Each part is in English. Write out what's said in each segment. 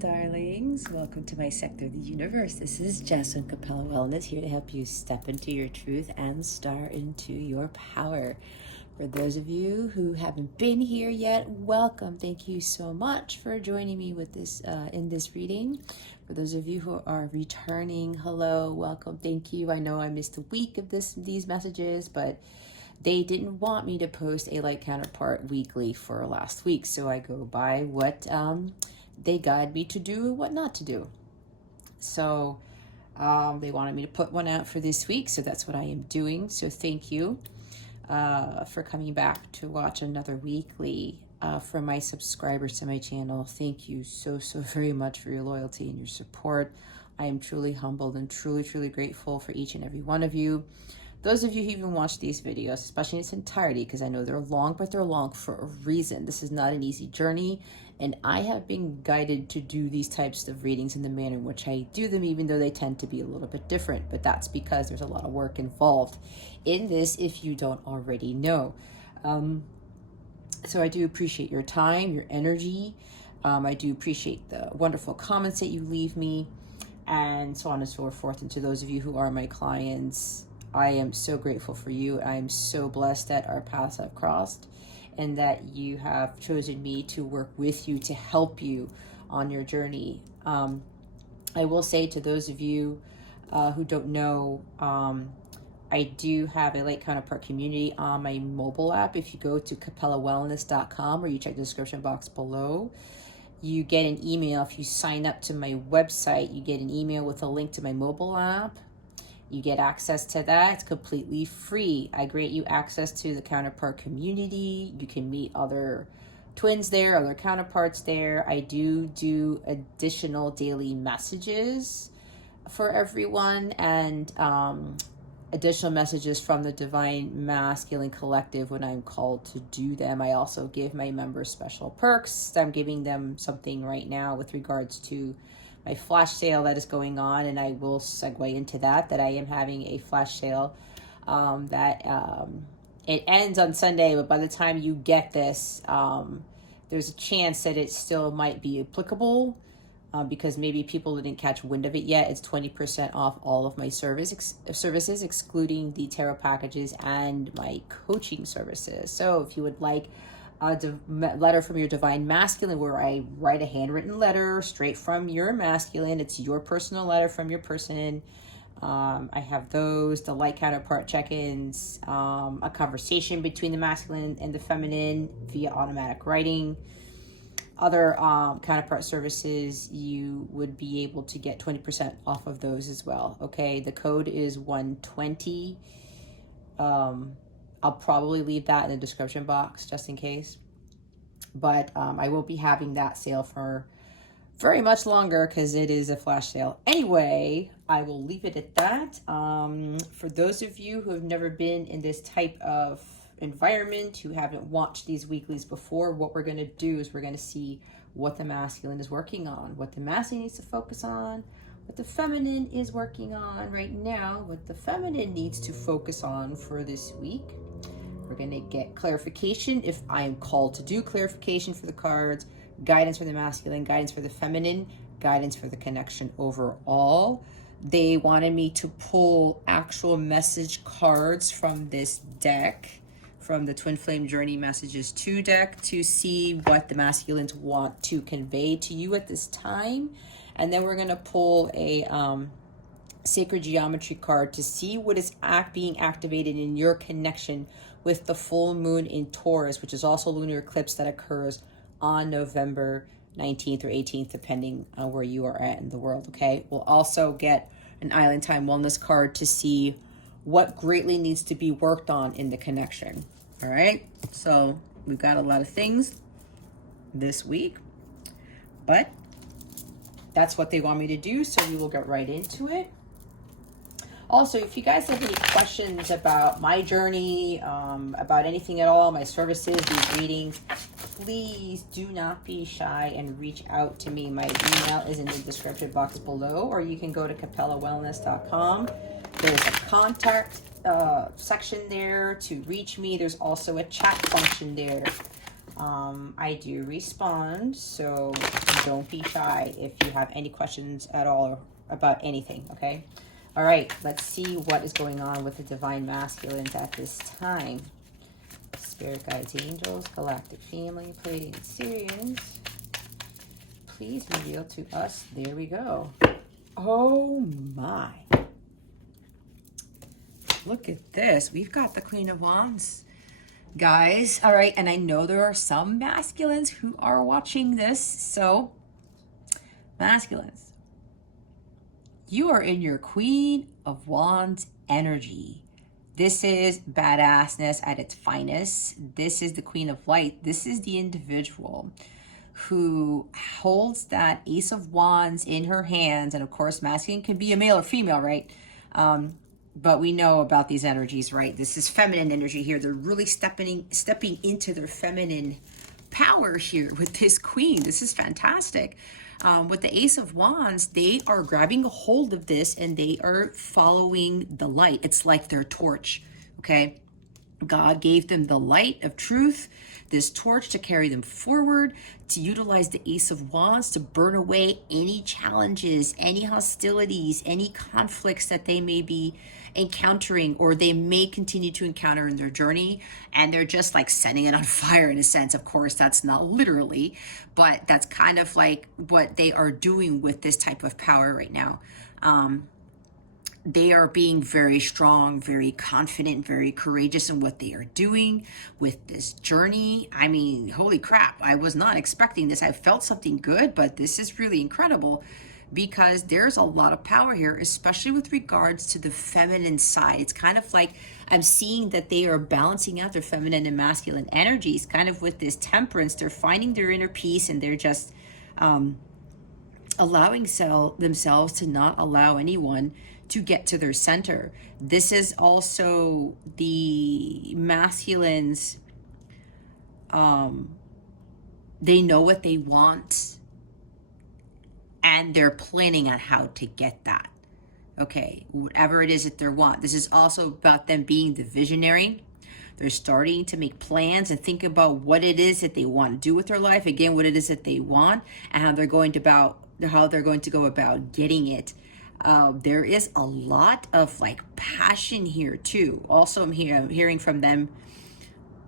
darlings. Welcome to my sector of the universe. This is Jess on Capella Wellness, here to help you step into your truth and star into your power. For those of you who haven't been here yet, welcome. Thank you so much for joining me with this in this reading. For those of you who are returning, hello, welcome, thank you. I know I missed a week of these messages, but they didn't want me to post a light counterpart weekly for last week, so I go by what they guide me to do and what not to do. So they wanted me to put one out for this week, so that's what I am doing. So thank you for coming back to watch another weekly. For my subscribers to my channel, thank you so very much for your loyalty and your support. I am truly humbled and truly grateful for each and every one of you. Those of you who even watch these videos, especially in its entirety, because I know they're long, but they're long for a reason. This is not an easy journey, and I have been guided to do these types of readings in the manner in which I do them, even though they tend to be a little bit different. But that's because there's a lot of work involved in this, if you don't already know. So I do appreciate your time, your energy. I do appreciate the wonderful comments that you leave me, and so on and so forth. And to those of you who are my clients, I am so grateful for you. I am so blessed that our paths have crossed and that you have chosen me to work with you to help you on your journey. I will say to those of you who don't know, I do have a light counterpart community on my mobile app. If you go to capellawellness.com or you check the description box below, you get an email. If you sign up to my website, you get an email with a link to my mobile app. You get access to that. It's completely free. I grant you access to the counterpart community. You can meet other twins there, other counterparts there. I do additional daily messages for everyone, and additional messages from the Divine Masculine Collective when I'm called to do them. I also give my members special perks. I'm giving them something right now with regards to my flash sale that is going on, and I will segue into that I am having a flash sale it ends on Sunday, but by the time you get this, there's a chance that it still might be applicable because maybe people didn't catch wind of it yet. It's 20% off all of my services, excluding the tarot packages and my coaching services. So if you would like a letter from your Divine Masculine, where I write a handwritten letter straight from your masculine. It's your personal letter from your person. I have those, the light counterpart check-ins, a conversation between the masculine and the feminine via automatic writing. Other counterpart services, you would be able to get 20% off of those as well. Okay, the code is 120. I'll probably leave that in the description box just in case. But I won't be having that sale for very much longer because it is a flash sale. Anyway, I will leave it at that. For those of you who have never been in this type of environment, who haven't watched these weeklies before, what we're going to do is we're going to see what the masculine is working on, what the masculine needs to focus on, what the feminine is working on right now, what the feminine needs to focus on for this week. We're going to get clarification if I am called to do clarification for the cards, guidance for the masculine, guidance for the feminine, guidance for the connection overall. They wanted me to pull actual message cards from this deck, from the Twin Flame Journey Messages 2 deck, to see what the masculines want to convey to you at this time. And then we're going to pull a Sacred Geometry card to see what is being activated in your connection with the full moon in Taurus, which is also lunar eclipse that occurs on November 19th or 18th, depending on where you are at in the world, okay? We'll also get an Island Time Wellness card to see what greatly needs to be worked on in the connection, all right? So we've got a lot of things this week, but that's what they want me to do, so we will get right into it. Also, if you guys have any questions about my journey, about anything at all, my services, these readings, please do not be shy and reach out to me. My email is in the description box below, or you can go to capellawellness.com. There's a contact section there to reach me. There's also a chat function there. I do respond, so don't be shy if you have any questions at all about anything, okay? All right, let's see what is going on with the divine masculines at this time. Spirit guides, angels, galactic family, Pleiadian Syrians. Please reveal to us. There we go. Oh my. Look at this. We've got the Queen of Wands, guys. All right, and I know there are some masculines who are watching this. So, masculines, you are in your Queen of Wands energy. This is badassness at its finest. This is the Queen of Light. This is the individual who holds that Ace of Wands in her hands. And of course, masculine can be a male or female, right? But we know about these energies, right? This is feminine energy here. They're really stepping into their feminine power here with this queen. This is fantastic. With the Ace of Wands, they are grabbing a hold of this and they are following the light. It's like their torch, okay? God gave them the light of truth, this torch to carry them forward, to utilize the Ace of Wands to burn away any challenges, any hostilities, any conflicts that they may be encountering or they may continue to encounter in their journey. And they're just like setting it on fire in a sense. Of course, that's not literally, but that's kind of like what they are doing with this type of power right now. They are being very strong, very confident, very courageous in what they are doing with this journey. I mean, holy crap, I was not expecting this. I felt something good, but this is really incredible because there's a lot of power here, especially with regards to the feminine side. It's kind of like I'm seeing that they are balancing out their feminine and masculine energies, kind of with this temperance. They're finding their inner peace and they're just allowing themselves to not allow anyone to get to their center. This is also the masculines. They know what they want and they're planning on how to get that. Okay, whatever it is that they want. This is also about them being the visionary. They're starting to make plans and think about what it is that they want to do with their life. Again, what it is that they want and how they're going to go about getting it. There is a lot of like passion here too. Also, I'm hearing from them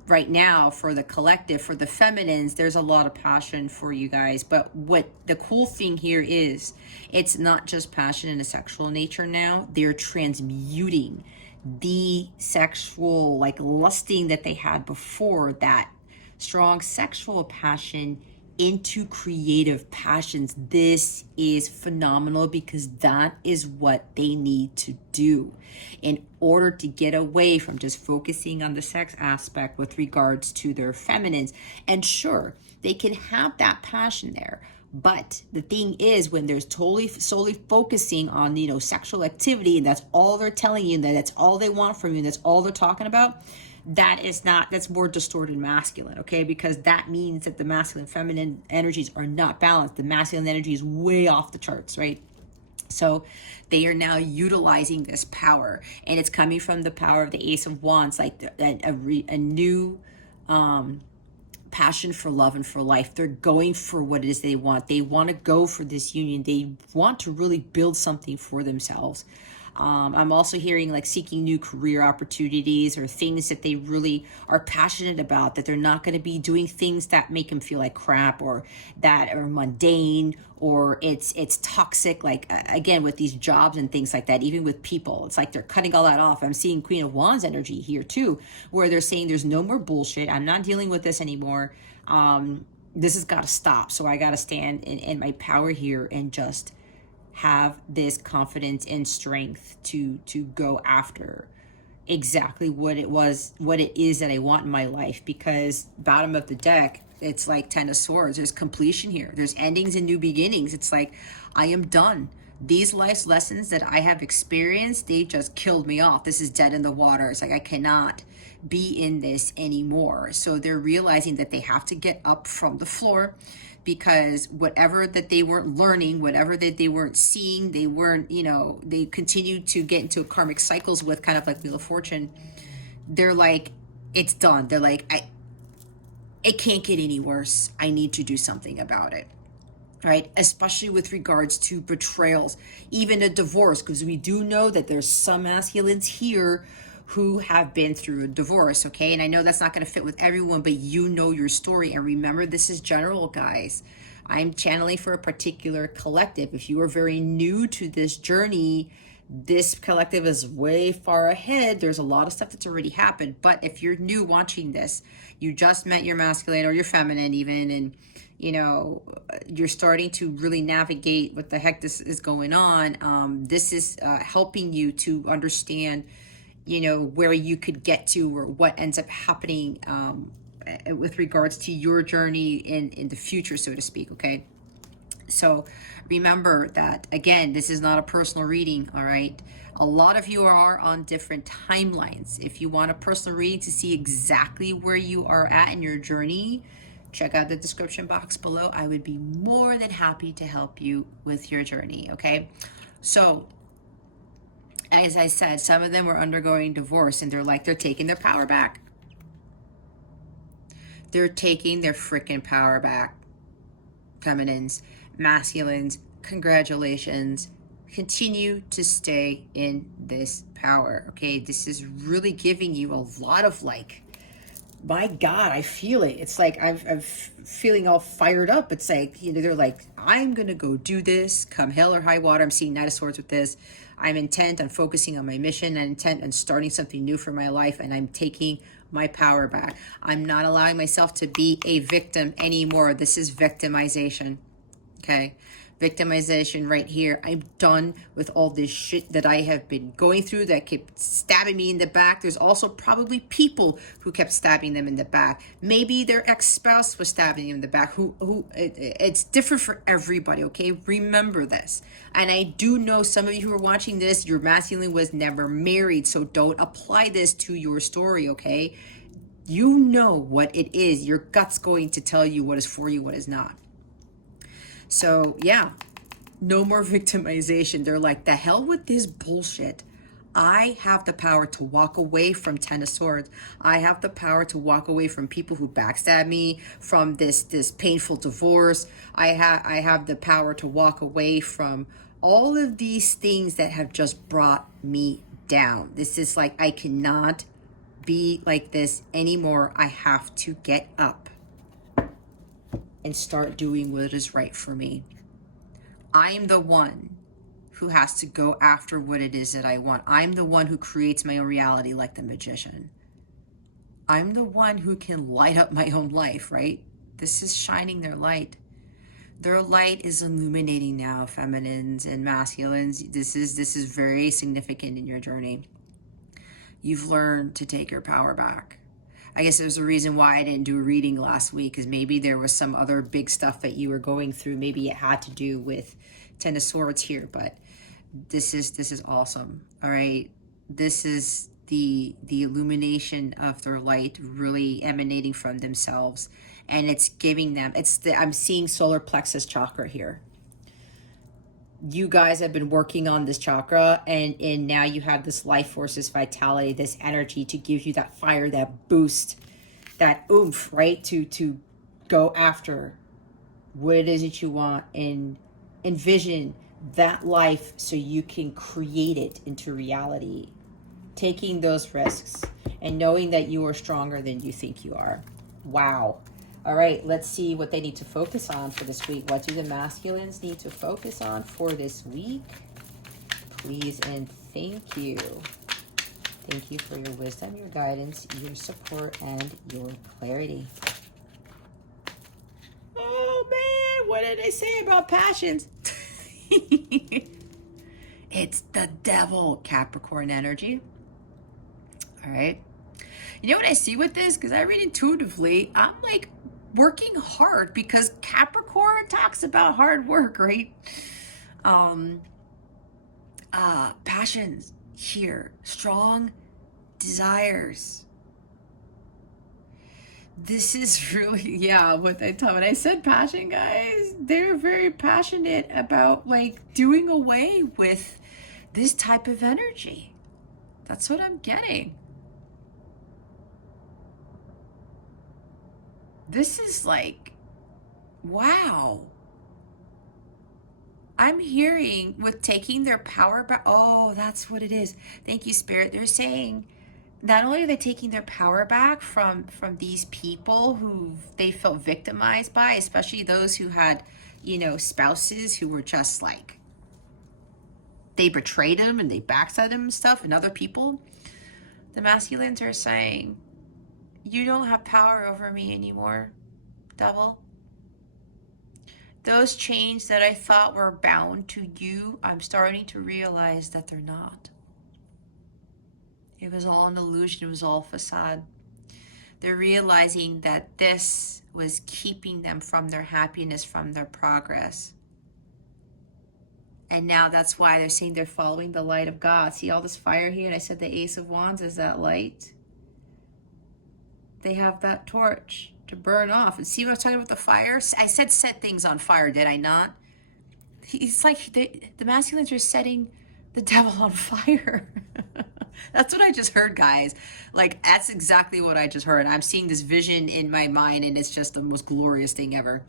right now for the collective, for the feminines, there's a lot of passion for you guys. But what the cool thing here is, it's not just passion in a sexual nature now. They're transmuting the sexual, like lusting that they had before, that strong sexual passion, into creative passions. This is phenomenal because that is what they need to do in order to get away from just focusing on the sex aspect with regards to their feminines. And sure, they can have that passion there, but the thing is, when they're solely focusing on, sexual activity, and that's all they're telling you, that that's all they want from you, and that's all they're talking about, that's more distorted masculine, okay? Because that means that the masculine feminine energies are not balanced. The masculine energy is way off the charts, right? So they are now utilizing this power, and it's coming from the power of the Ace of Wands, like a new passion for love and for life. They're going for what it is they want. They want to go for this union. They want to really build something for themselves. I'm also hearing like seeking new career opportunities or things that they really are passionate about, that they're not going to be doing things that make them feel like crap or that are mundane or it's toxic. Like again, with these jobs and things like that, even with people, it's like they're cutting all that off. I'm seeing Queen of Wands energy here too, where they're saying there's no more bullshit. I'm not dealing with this anymore. This has got to stop. So I got to stand in my power here and just have this confidence and strength to go after exactly what it is that I want in my life. Because bottom of the deck, it's like 10 of Swords. There's completion here. There's endings and new beginnings. It's like, I am done. These life lessons that I have experienced, they just killed me off. This is dead in the water. It's like, I cannot be in this anymore. So they're realizing that they have to get up from the floor, because whatever that they weren't learning, whatever that they weren't seeing, they weren't, they continued to get into karmic cycles with, kind of like Wheel of Fortune. They're like, it's done. They're like, it can't get any worse. I need to do something about it. Right? Especially with regards to betrayals, even a divorce, because we do know that there's some masculines here who have been through a divorce, okay? And I know that's not going to fit with everyone, but you know your story. And remember, this is general, guys. I'm channeling for a particular collective. If you are very new to this journey, this collective is way far ahead. There's a lot of stuff that's already happened. But if you're new watching this, you just met your masculine or your feminine even, and you know, you're starting to really navigate what the heck this is going on. This is helping you to understand, you know, where you could get to or what ends up happening with regards to your journey in the future, so to speak, okay? So remember that, again, this is not a personal reading, all right? A lot of you are on different timelines. If you want a personal reading to see exactly where you are at in your journey, check out the description box below. I would be more than happy to help you with your journey, okay? So, as I said, some of them are undergoing divorce and they're taking their power back. They're taking their freaking power back. Feminines, masculines, congratulations. Continue to stay in this power, okay? This is really giving you a lot of like, my God, I feel it. It's like I'm feeling all fired up. It's like, you know, they're like, I'm going to go do this, come hell or high water. I'm seeing Knight of Swords with this. I'm intent on focusing on my mission. I'm intent on starting something new for my life, and I'm taking my power back. I'm not allowing myself to be a victim anymore. This is victimization, okay? Victimization right here. I'm done with all this shit that I have been going through that kept stabbing me in the back. There's also probably people who kept stabbing them in the back. Maybe their ex-spouse was stabbing them in the back. It's different for everybody, okay? Remember this. And I do know some of you who are watching this, your masculine was never married, so don't apply this to your story, okay? You know what it is. Your gut's going to tell you what is for you, what is not. So yeah, no more victimization. They're like, the hell with this bullshit. I have the power to walk away from Ten of Swords. I have the power to walk away from people who backstab me, from this painful divorce. I have the power to walk away from all of these things that have just brought me down. This is like, I cannot be like this anymore. I have to get up and start doing what is right for me. I am the one who has to go after what it is that I want. I'm the one who creates my own reality like the magician. I'm the one who can light up my own life, right? This is shining their light. Their light is illuminating now, feminines and masculines. This is very significant in your journey. You've learned to take your power back. I guess there's a reason why I didn't do a reading last week, because maybe there was some other big stuff that you were going through. Maybe it had to do with Ten of Swords here, but this is awesome. All right, this is the illumination of their light really emanating from themselves, and it's giving them. I'm seeing solar plexus chakra here. You guys have been working on this chakra, and now you have this life force, this vitality, this energy to give you that fire, that boost, that oomph, right? To go after what it is that you want and envision that life so you can create it into reality. Taking those risks and knowing that you are stronger than you think you are. Wow. All right, let's see what they need to focus on for this week. What do the masculines need to focus on for this week? Please and thank you. Thank you for your wisdom, your guidance, your support, and your clarity. Oh, man, what did they say about passions? It's the devil, Capricorn energy. All right. You know what I see with this? Because I read intuitively, I'm like, working hard, because Capricorn talks about hard work, right? Passions here, strong desires. This is really, yeah, when I said passion, guys, they're very passionate about like doing away with this type of energy. That's what I'm getting. This is like, wow. I'm hearing with taking their power back. Oh, that's what it is. Thank you, Spirit. They're saying not only are they taking their power back from these people who they felt victimized by, especially those who had, you know, spouses who were just like, they betrayed them and they backstabbed them and stuff, and other people. The masculines are saying, you don't have power over me anymore, devil. Those chains that I thought were bound to you, I'm starting to realize that they're not. It was all an illusion. It was all facade. They're realizing that this was keeping them from their happiness, from their progress. And now that's why they're saying they're following the light of God. See all this fire here? And I said the Ace of Wands is that light. They have that torch to burn off. And see what I was talking about the fire? I said set things on fire, did I not? It's like the masculines are setting the devil on fire. That's what I just heard, guys. Like, that's exactly what I just heard. I'm seeing this vision in my mind, and it's just the most glorious thing ever.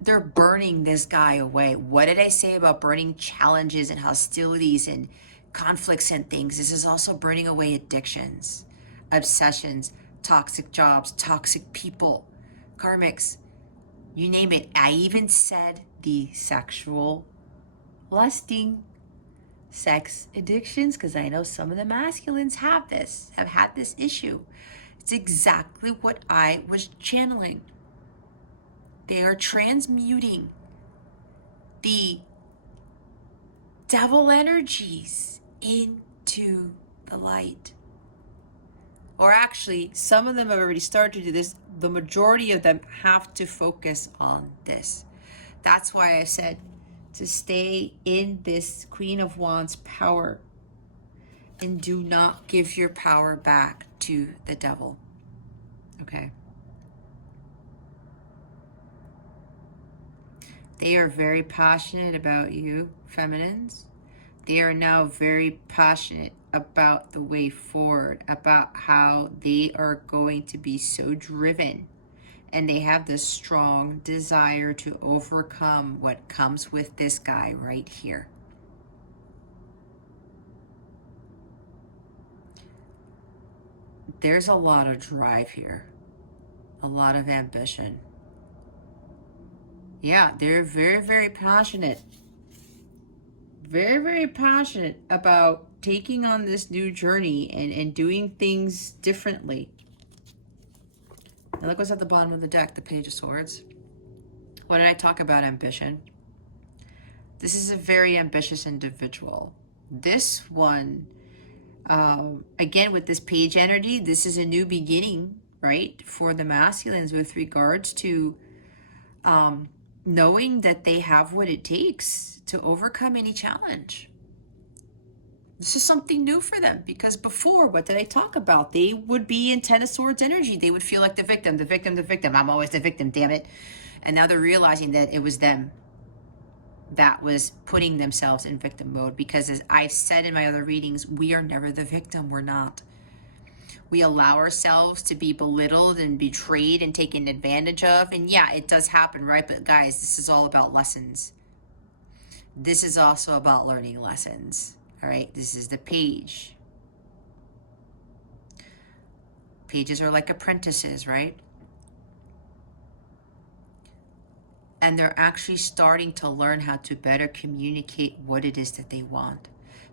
They're burning this guy away. What did I say about burning challenges and hostilities and conflicts and things? This is also burning away addictions, obsessions, toxic jobs, toxic people, karmics, you name it. I even said the sexual lusting, sex addictions, because I know some of the masculines have had this issue. It's exactly what I was channeling. They are transmuting the devil energies into the light. Or actually, some of them have already started to do this. The majority of them have to focus on this. That's why I said to stay in this Queen of Wands power and do not give your power back to the devil. Okay. They are very passionate about you, feminines. They are now very passionate about the way forward, about how they are going to be so driven. And they have this strong desire to overcome what comes with this guy right here. There's a lot of drive here, a lot of ambition. Yeah, they're very, very passionate. Very, very passionate about taking on this new journey and doing things differently. Now look what's at the bottom of the deck, the Page of Swords. What did I talk about? Ambition. This is a very ambitious individual. This one, again, with this page energy, this is a new beginning, right? For the masculines with regards to knowing that they have what it takes to overcome any challenge. This is something new for them, because before, what did I talk about? They would be in Ten of Swords energy. They would feel like the victim, the victim, the victim. I'm always the victim, damn it. And now they're realizing that it was them that was putting themselves in victim mode, because as I've said in my other readings, we are never the victim. We're not. We allow ourselves to be belittled and betrayed and taken advantage of. And yeah, it does happen, right? But guys, this is all about lessons. This is also about learning lessons. All right, this is the page. Pages are like apprentices, right? And they're actually starting to learn how to better communicate what it is that they want.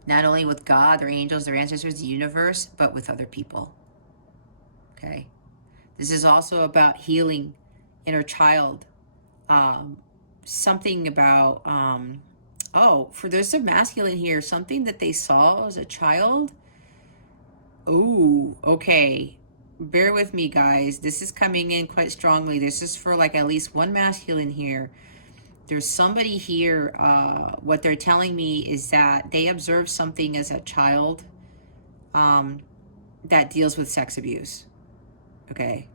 Not only with God, their angels, their ancestors, the universe, but with other people. Okay? This is also about healing inner child. Something about... for there's some masculine here, something that they saw as a child. Oh, okay. Bear with me, guys. This is coming in quite strongly. This is for like at least one masculine here. There's somebody here, what they're telling me is that they observed something as a child that deals with sex abuse. Okay.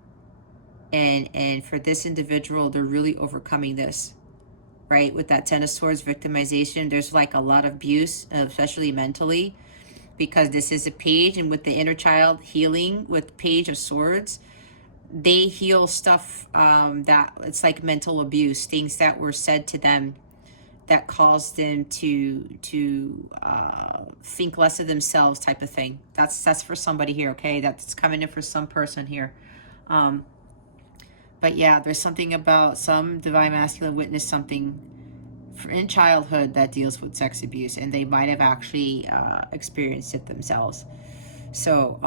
And for this individual, they're really overcoming this. Right, with that Ten of Swords victimization, there's like a lot of abuse, especially mentally, because this is a page, and with the inner child healing with Page of Swords, they heal stuff that it's like mental abuse, things that were said to them that caused them to think less of themselves, type of thing. That's for somebody here, okay? That's coming in for some person here. But yeah, there's something about some divine masculine witness something in childhood that deals with sex abuse, and they might have actually experienced it themselves. So,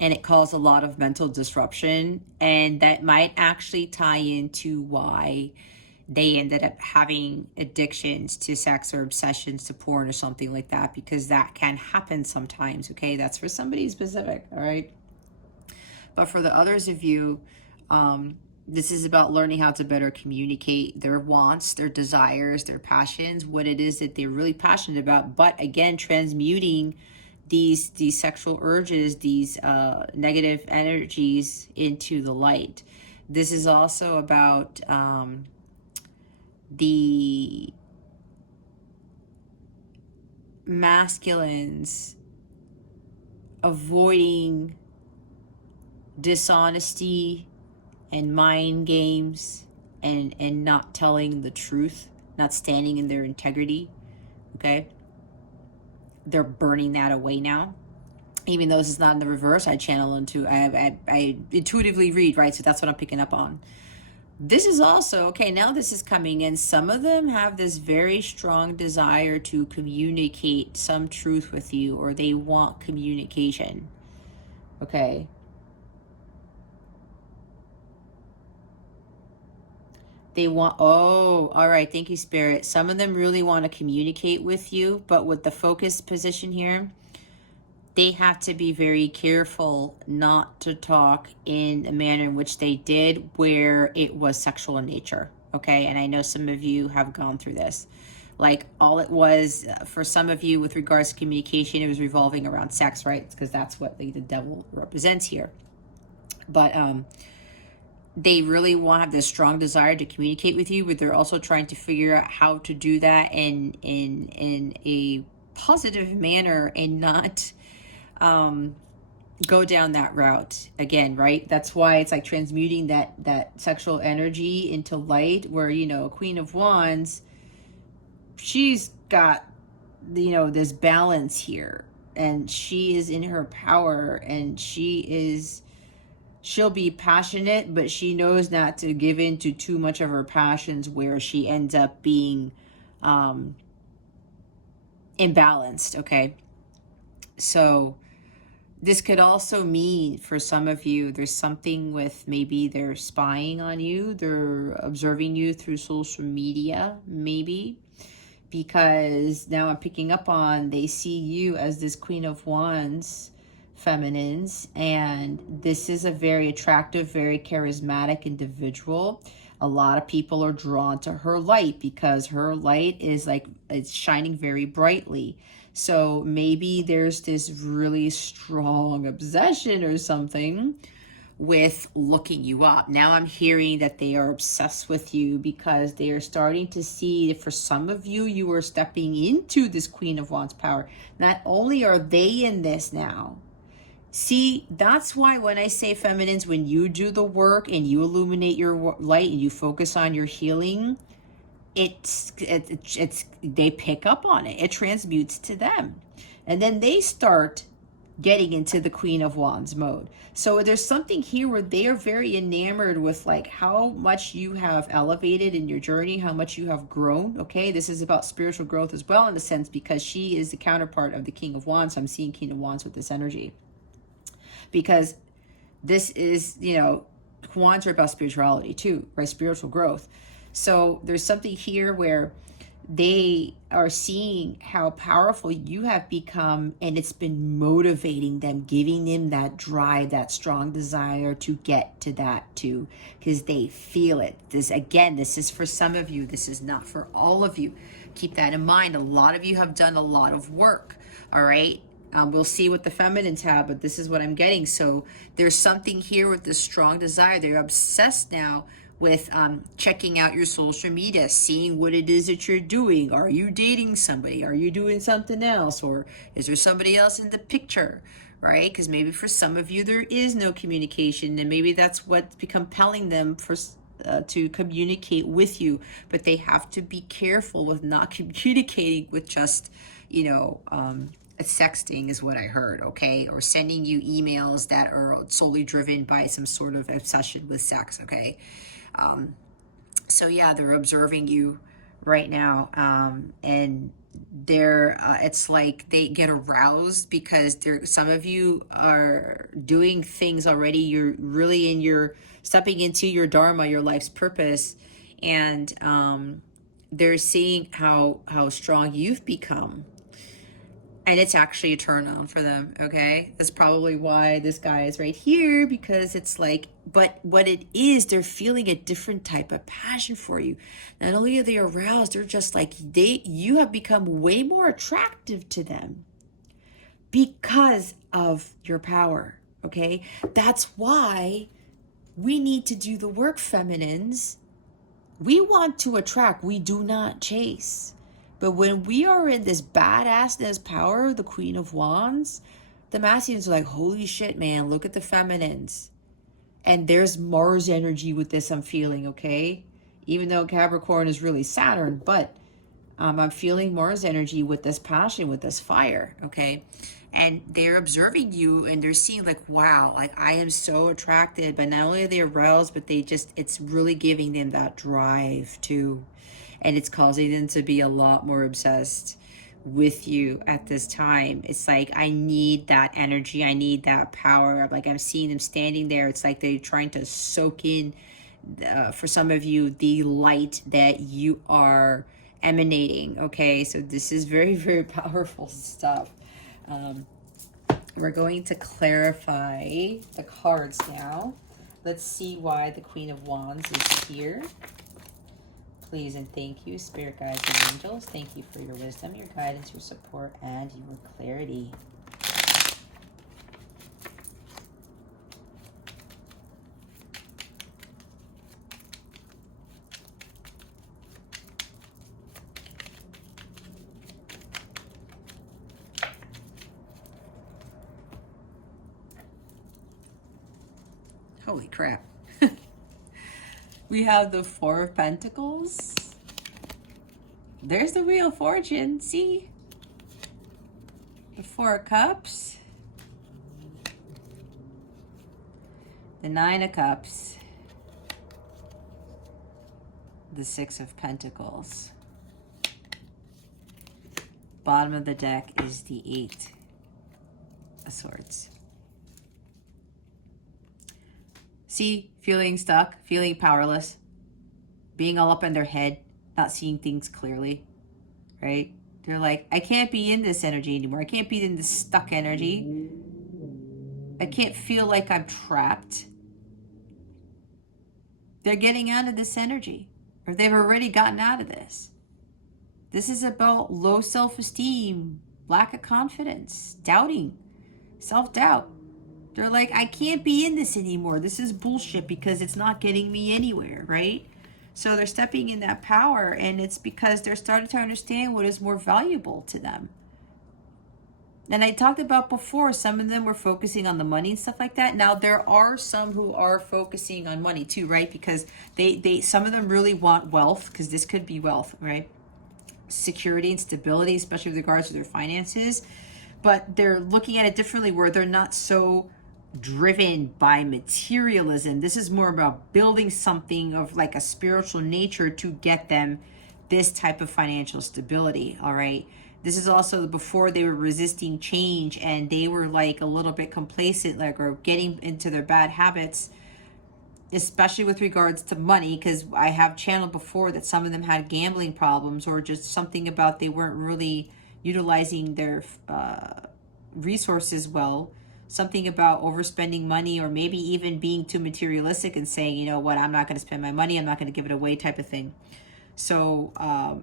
and it caused a lot of mental disruption, and that might actually tie into why they ended up having addictions to sex or obsessions to porn or something like that, because that can happen sometimes, okay? That's for somebody specific, all right? But for the others of you, this is about learning how to better communicate their wants, their desires, their passions, what it is that they're really passionate about. But again, transmuting these sexual urges, these negative energies into the light. This is also about the masculines avoiding dishonesty and mind games and not telling the truth, not standing in their integrity, okay? They're burning that away now. Even though this is not in the reverse, I channel into, I intuitively read, right? So that's what I'm picking up on. This is also, okay, now this is coming in. Some of them have this very strong desire to communicate some truth with you, or they want communication, okay? They want, oh, all right, thank you, Spirit. Some of them really want to communicate with you, but with the focus position here, they have to be very careful not to talk in a manner in which they did, where it was sexual in nature, okay? And I know some of you have gone through this. Like, all it was, for some of you with regards to communication, it was revolving around sex, right? Because that's what the devil represents here. But they really want to have this strong desire to communicate with you, but they're also trying to figure out how to do that in a positive manner and not go down that route again, right? That's why it's like transmuting that sexual energy into light, where, you know, Queen of Wands, she's got, you know, this balance here, and she is in her power, and she'll be passionate, but she knows not to give in to too much of her passions, where she ends up being imbalanced, okay? So this could also mean, for some of you, there's something with, maybe they're spying on you, they're observing you through social media, maybe, because now I'm picking up on, they see you as this Queen of Wands, feminines, and this is a very attractive, very charismatic individual. A lot of people are drawn to her light because her light is like, it's shining very brightly. So maybe there's this really strong obsession or something with looking you up. Now I'm hearing that they are obsessed with you because they are starting to see that for some of you, you are stepping into this Queen of Wands power. Not only are they in this now, see, that's why when I say feminines, when you do the work and you illuminate your light and you focus on your healing, it's they pick up on it. It transmutes to them. And then they start getting into the Queen of Wands mode. So there's something here where they are very enamored with like how much you have elevated in your journey, how much you have grown, okay? This is about spiritual growth as well, in a sense, because she is the counterpart of the King of Wands. So I'm seeing King of Wands with this energy. Because this is, you know, Wands are about spirituality too, right? Spiritual growth. So there's something here where they are seeing how powerful you have become, and it's been motivating them, giving them that drive, that strong desire to get to that too, because they feel it. This, again, this is for some of you. This is not for all of you. Keep that in mind. A lot of you have done a lot of work, all right? We'll see what the feminines have, but this is what I'm getting. So there's something here with this strong desire. They're obsessed now with checking out your social media, seeing what it is that you're doing. Are you dating somebody? Are you doing something else? Or is there somebody else in the picture? right? Because maybe for some of you there is no communication, and maybe that's what's compelling them to communicate with you. But they have to be careful with not communicating with just, sexting is what I heard, okay? Or sending you emails that are solely driven by some sort of obsession with sex, okay? So yeah, they're observing you right now, and they're it's like they get aroused because some of you are doing things already. You're really stepping into your dharma, your life's purpose, and they're seeing how strong you've become. And it's actually a turn on for them, okay? That's probably why this guy is right here, because it's like, but what it is, they're feeling a different type of passion for you. Not only are they aroused, they're just like, you have become way more attractive to them because of your power, okay? That's why we need to do the work, feminines. We want to attract, we do not chase. But when we are in this badassness power, the Queen of Wands, the masculines are like, holy shit, man, look at the feminines. And there's Mars energy with this, I'm feeling, okay? Even though Capricorn is really Saturn, but I'm feeling Mars energy with this passion, with this fire, okay? And they're observing you and they're seeing like, wow, like I am so attracted. But not only are they aroused, but it's really giving them that drive too. And it's causing them to be a lot more obsessed with you at this time. It's like, I need that energy. I need that power. Like I'm seeing them standing there. It's like they're trying to soak in, for some of you, the light that you are emanating. Okay, so this is very, very powerful stuff. We're going to clarify the cards now. Let's see why the Queen of Wands is here. Please and thank you, Spirit Guides and Angels. Thank you for your wisdom, your guidance, your support, and your clarity. Holy crap. We have the Four of Pentacles. There's the Wheel of Fortune, see? The Four of Cups. The Nine of Cups. The Six of Pentacles. Bottom of the deck is the Eight of Swords. See, feeling stuck, feeling powerless, being all up in their head, not seeing things clearly, right? They're like, I can't be in this energy anymore. I can't be in this stuck energy. I can't feel like I'm trapped. They're getting out of this energy, or they've already gotten out of this. This is about low self-esteem, lack of confidence, doubting, self-doubt. They're like, I can't be in this anymore. This is bullshit because it's not getting me anywhere, right? So they're stepping in that power, and it's because they're starting to understand what is more valuable to them. And I talked about before, some of them were focusing on the money and stuff like that. Now, there are some who are focusing on money too, right? Because some of them really want wealth, because this could be wealth, right? Security and stability, especially with regards to their finances. But they're looking at it differently, where they're not so driven by materialism. This is more about building something of like a spiritual nature to get them this type of financial stability. All right. This is also before they were resisting change, and they were like a little bit complacent, like, or getting into their bad habits, especially with regards to money. Because I have channeled before that some of them had gambling problems, or just something about they weren't really utilizing their resources well. Something about overspending money, or maybe even being too materialistic and saying, you know what, I'm not going to spend my money, I'm not going to give it away, type of thing. So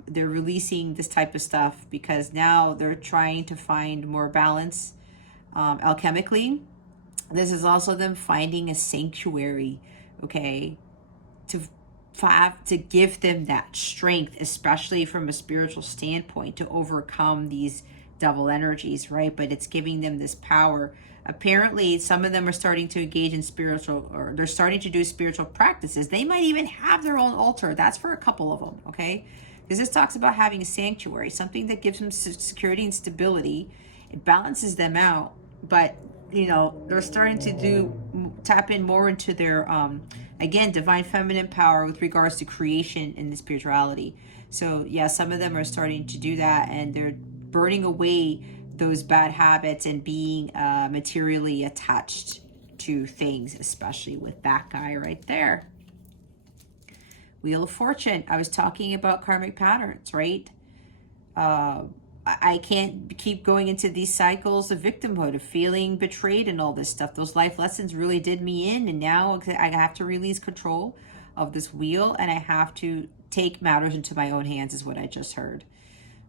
they're releasing this type of stuff because now they're trying to find more balance alchemically. This is also them finding a sanctuary, okay, to give them that strength, especially from a spiritual standpoint, to overcome these double energies, right? But it's giving them this power Apparently, some of them are starting to engage in spiritual, or they're starting to do spiritual practices. They might even have their own altar. That's for a couple of them, okay? Because this talks about having a sanctuary, something that gives them security and stability. It balances them out, but you know, they're starting to tap in more into their again, divine feminine power with regards to creation and the spirituality. So yeah, some of them are starting to do that, and they're burning away those bad habits and being materially attached to things, especially with that guy right there. Wheel of Fortune. I was talking about karmic patterns, right? I can't keep going into these cycles of victimhood, of feeling betrayed and all this stuff. Those life lessons really did me in, and now I have to release control of this wheel, and I have to take matters into my own hands, is what I just heard.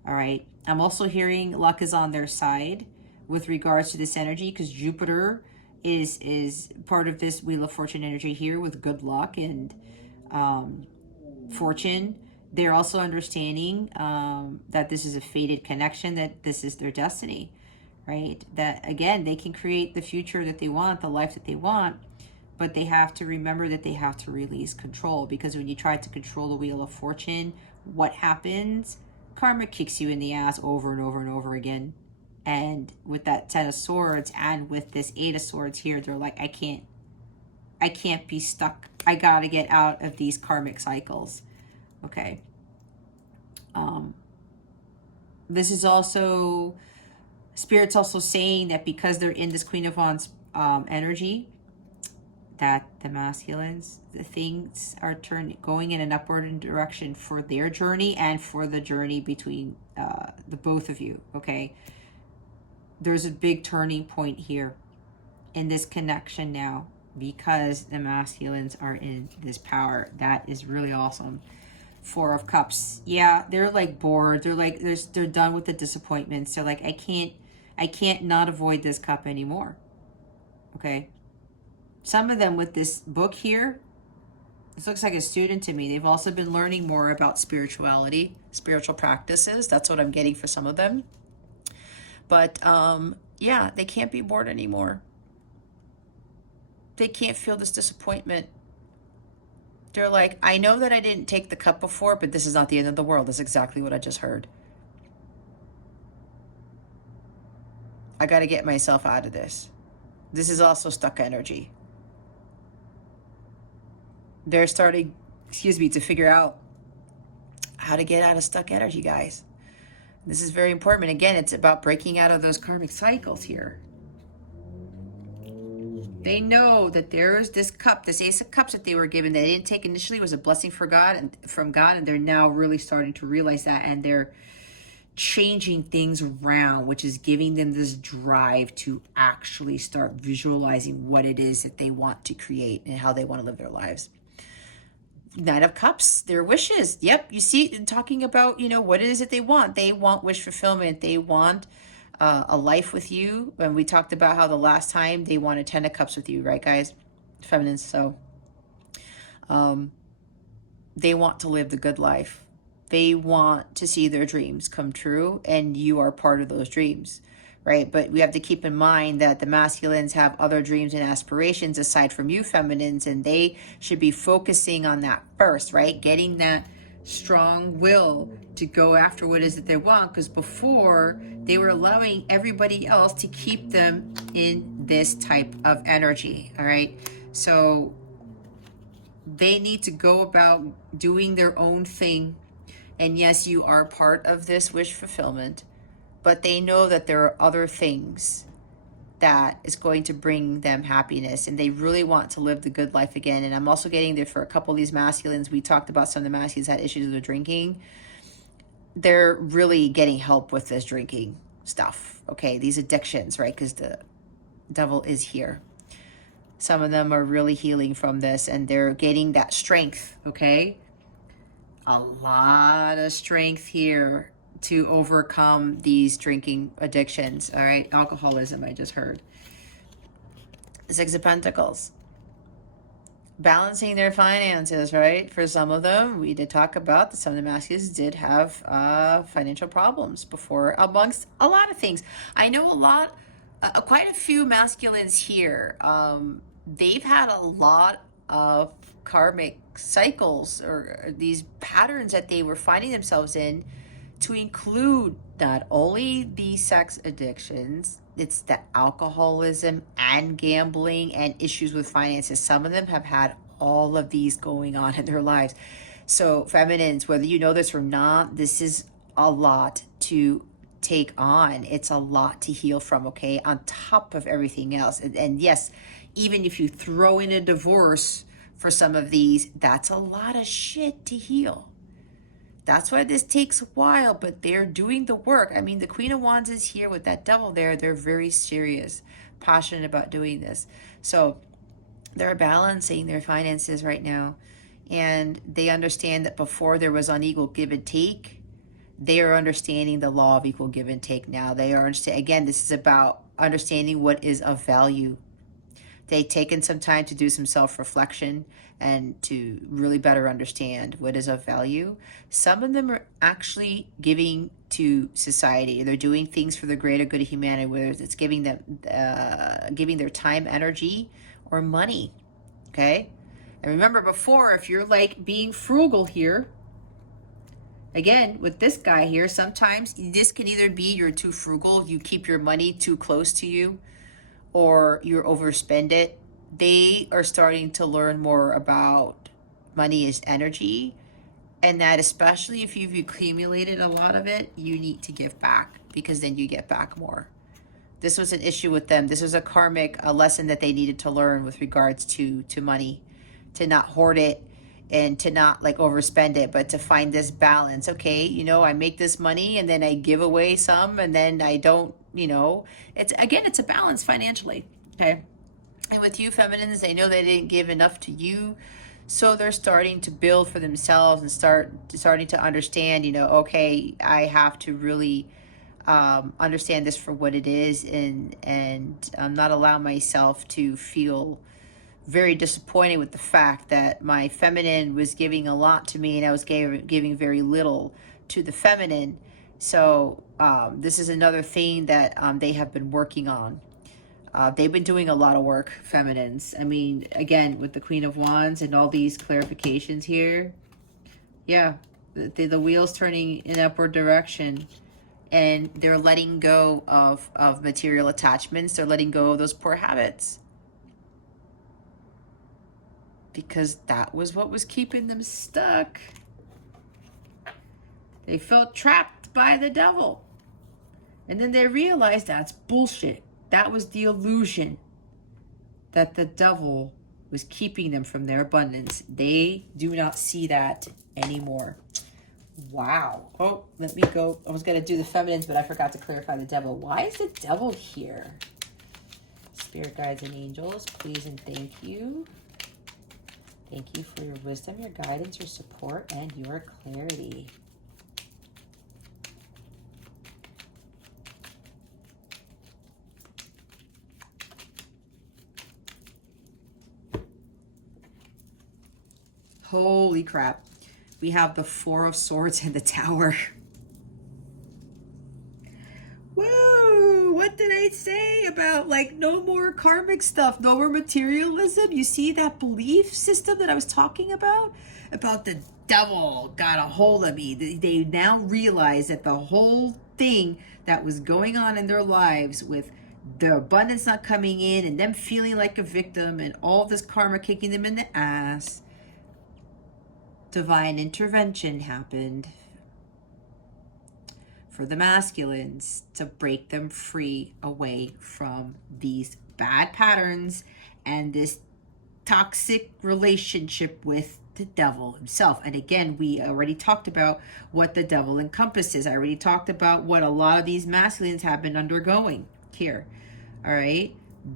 All right. I'm also hearing luck is on their side with regards to this energy, because Jupiter is part of this Wheel of Fortune energy here with good luck and fortune. They're also understanding that this is a fated connection, that this is their destiny, right? That, again, they can create the future that they want, the life that they want, but they have to remember that they have to release control, because when you try to control the Wheel of Fortune, what happens? Karma kicks you in the ass over and over and over again. And with that Ten of Swords and with this Eight of Swords here, they're like, I can't be stuck. I gotta get out of these karmic cycles. Okay. This is also, Spirit's also saying that because they're in this Queen of Wands energy, that the masculines, the things are going in an upward direction for their journey and for the journey between the both of you, okay? There's a big turning point here in this connection now, because the masculines are in this power. That is really awesome. Four of Cups. Yeah, they're like bored. They're like, they're done with the disappointments. They're like, I can't not avoid this cup anymore. Okay. Some of them with this book here, this looks like a student to me. They've also been learning more about spirituality, spiritual practices. That's what I'm getting for some of them. But yeah, they can't be bored anymore. They can't feel this disappointment. They're like, I know that I didn't take the cup before, but this is not the end of the world. That's exactly what I just heard. I got to get myself out of this. This is also stuck energy. They're starting, to figure out how to get out of stuck energy, guys. This is very important. And again, it's about breaking out of those karmic cycles here. They know that there is this cup, this Ace of Cups that they were given that they didn't take initially, was a blessing for God and from God, and they're now really starting to realize that, and they're changing things around, which is giving them this drive to actually start visualizing what it is that they want to create and how they want to live their lives. Knight of Cups, their wishes. Yep, you see, talking about, what it is that they want. They want wish fulfillment. They want a life with you. And we talked about how the last time they wanted 10 of Cups with you, right, guys? Feminines. So they want to live the good life. They want to see their dreams come true, and you are part of those dreams, right? But we have to keep in mind that the masculines have other dreams and aspirations aside from you feminines, and they should be focusing on that first, right? Getting that strong will to go after what it is that they want, because before they were allowing everybody else to keep them in this type of energy, all right? So they need to go about doing their own thing. And yes, you are part of this wish fulfillment, but they know that there are other things that is going to bring them happiness, and they really want to live the good life again. And I'm also getting there for a couple of these masculines. We talked about some of the masculines had issues with their drinking. They're really getting help with this drinking stuff, okay? These addictions, right? Because the devil is here. Some of them are really healing from this, and they're getting that strength, okay? A lot of strength here to overcome these drinking addictions, all right? Alcoholism, I just heard. Six of Pentacles. Balancing their finances, right? For some of them, we did talk about that some of the masculines did have financial problems before, amongst a lot of things. I know a lot quite a few masculines here. They've had a lot of karmic cycles or these patterns that they were finding themselves in, to include not only the sex addictions, it's the alcoholism and gambling and issues with finances. Some of them have had all of these going on in their lives. So, feminines, whether you know this or not, this is a lot to take on. It's a lot to heal from, okay? On top of everything else. And yes, even if you throw in a divorce for some of these, that's a lot of shit to heal. That's why this takes a while, but they're doing the work. I mean, the Queen of Wands is here with that devil there. They're very serious, passionate about doing this. So they're balancing their finances right now. And they understand that before there was unequal give and take, they are understanding the law of equal give and take now. They are, again, this is about understanding what is of value. They've taken some time to do some self-reflection and to really better understand what is of value. Some of them are actually giving to society. They're doing things for the greater good of humanity, whether it's giving them, giving their time, energy, or money. Okay? And remember before, if you're like being frugal here, again, with this guy here, sometimes this can either be you're too frugal, you keep your money too close to you, or you overspend it. They are starting to learn more about money as energy, and that especially if you've accumulated a lot of it, you need to give back, because then you get back more. This was an issue with them. This was a lesson that they needed to learn with regards to money, to not hoard it and to not like overspend it, but to find this balance. Okay, you know, I make this money and then I give away some, and then I don't, you know, it's a balance financially. Okay. And with you feminines, they know they didn't give enough to you. So they're starting to build for themselves and starting to understand, you know, okay, I have to really understand this for what it is, and not allow myself to feel very disappointed with the fact that my feminine was giving a lot to me and I was giving very little to the feminine. So this is another thing that they have been working on. They've been doing a lot of work, feminines. I mean, again, with the Queen of Wands and all these clarifications here, yeah, the wheel's turning in upward direction, and they're letting go of material attachments. They're letting go of those poor habits, because that was what was keeping them stuck. They felt trapped by the devil. And then they realized that's bullshit. That was the illusion that the devil was keeping them from their abundance. They do not see that anymore. Wow. Oh, let me go. I was going to do the feminines, but I forgot to clarify the devil. Why is the devil here? Spirit guides and angels, please and thank you. Thank you for your wisdom, your guidance, your support, and your clarity. Holy crap. We have the Four of Swords and the Tower. Woo! What did I say about like no more karmic stuff, no more materialism? You see that belief system that I was talking about? About the devil got a hold of me. They now realize that the whole thing that was going on in their lives with the abundance not coming in and them feeling like a victim and all this karma kicking them in the ass, divine intervention happened for the masculines to break them free away from these bad patterns and this toxic relationship with the devil himself. And again, we already talked about what the devil encompasses. I already talked about what a lot of these masculines have been undergoing here. All right.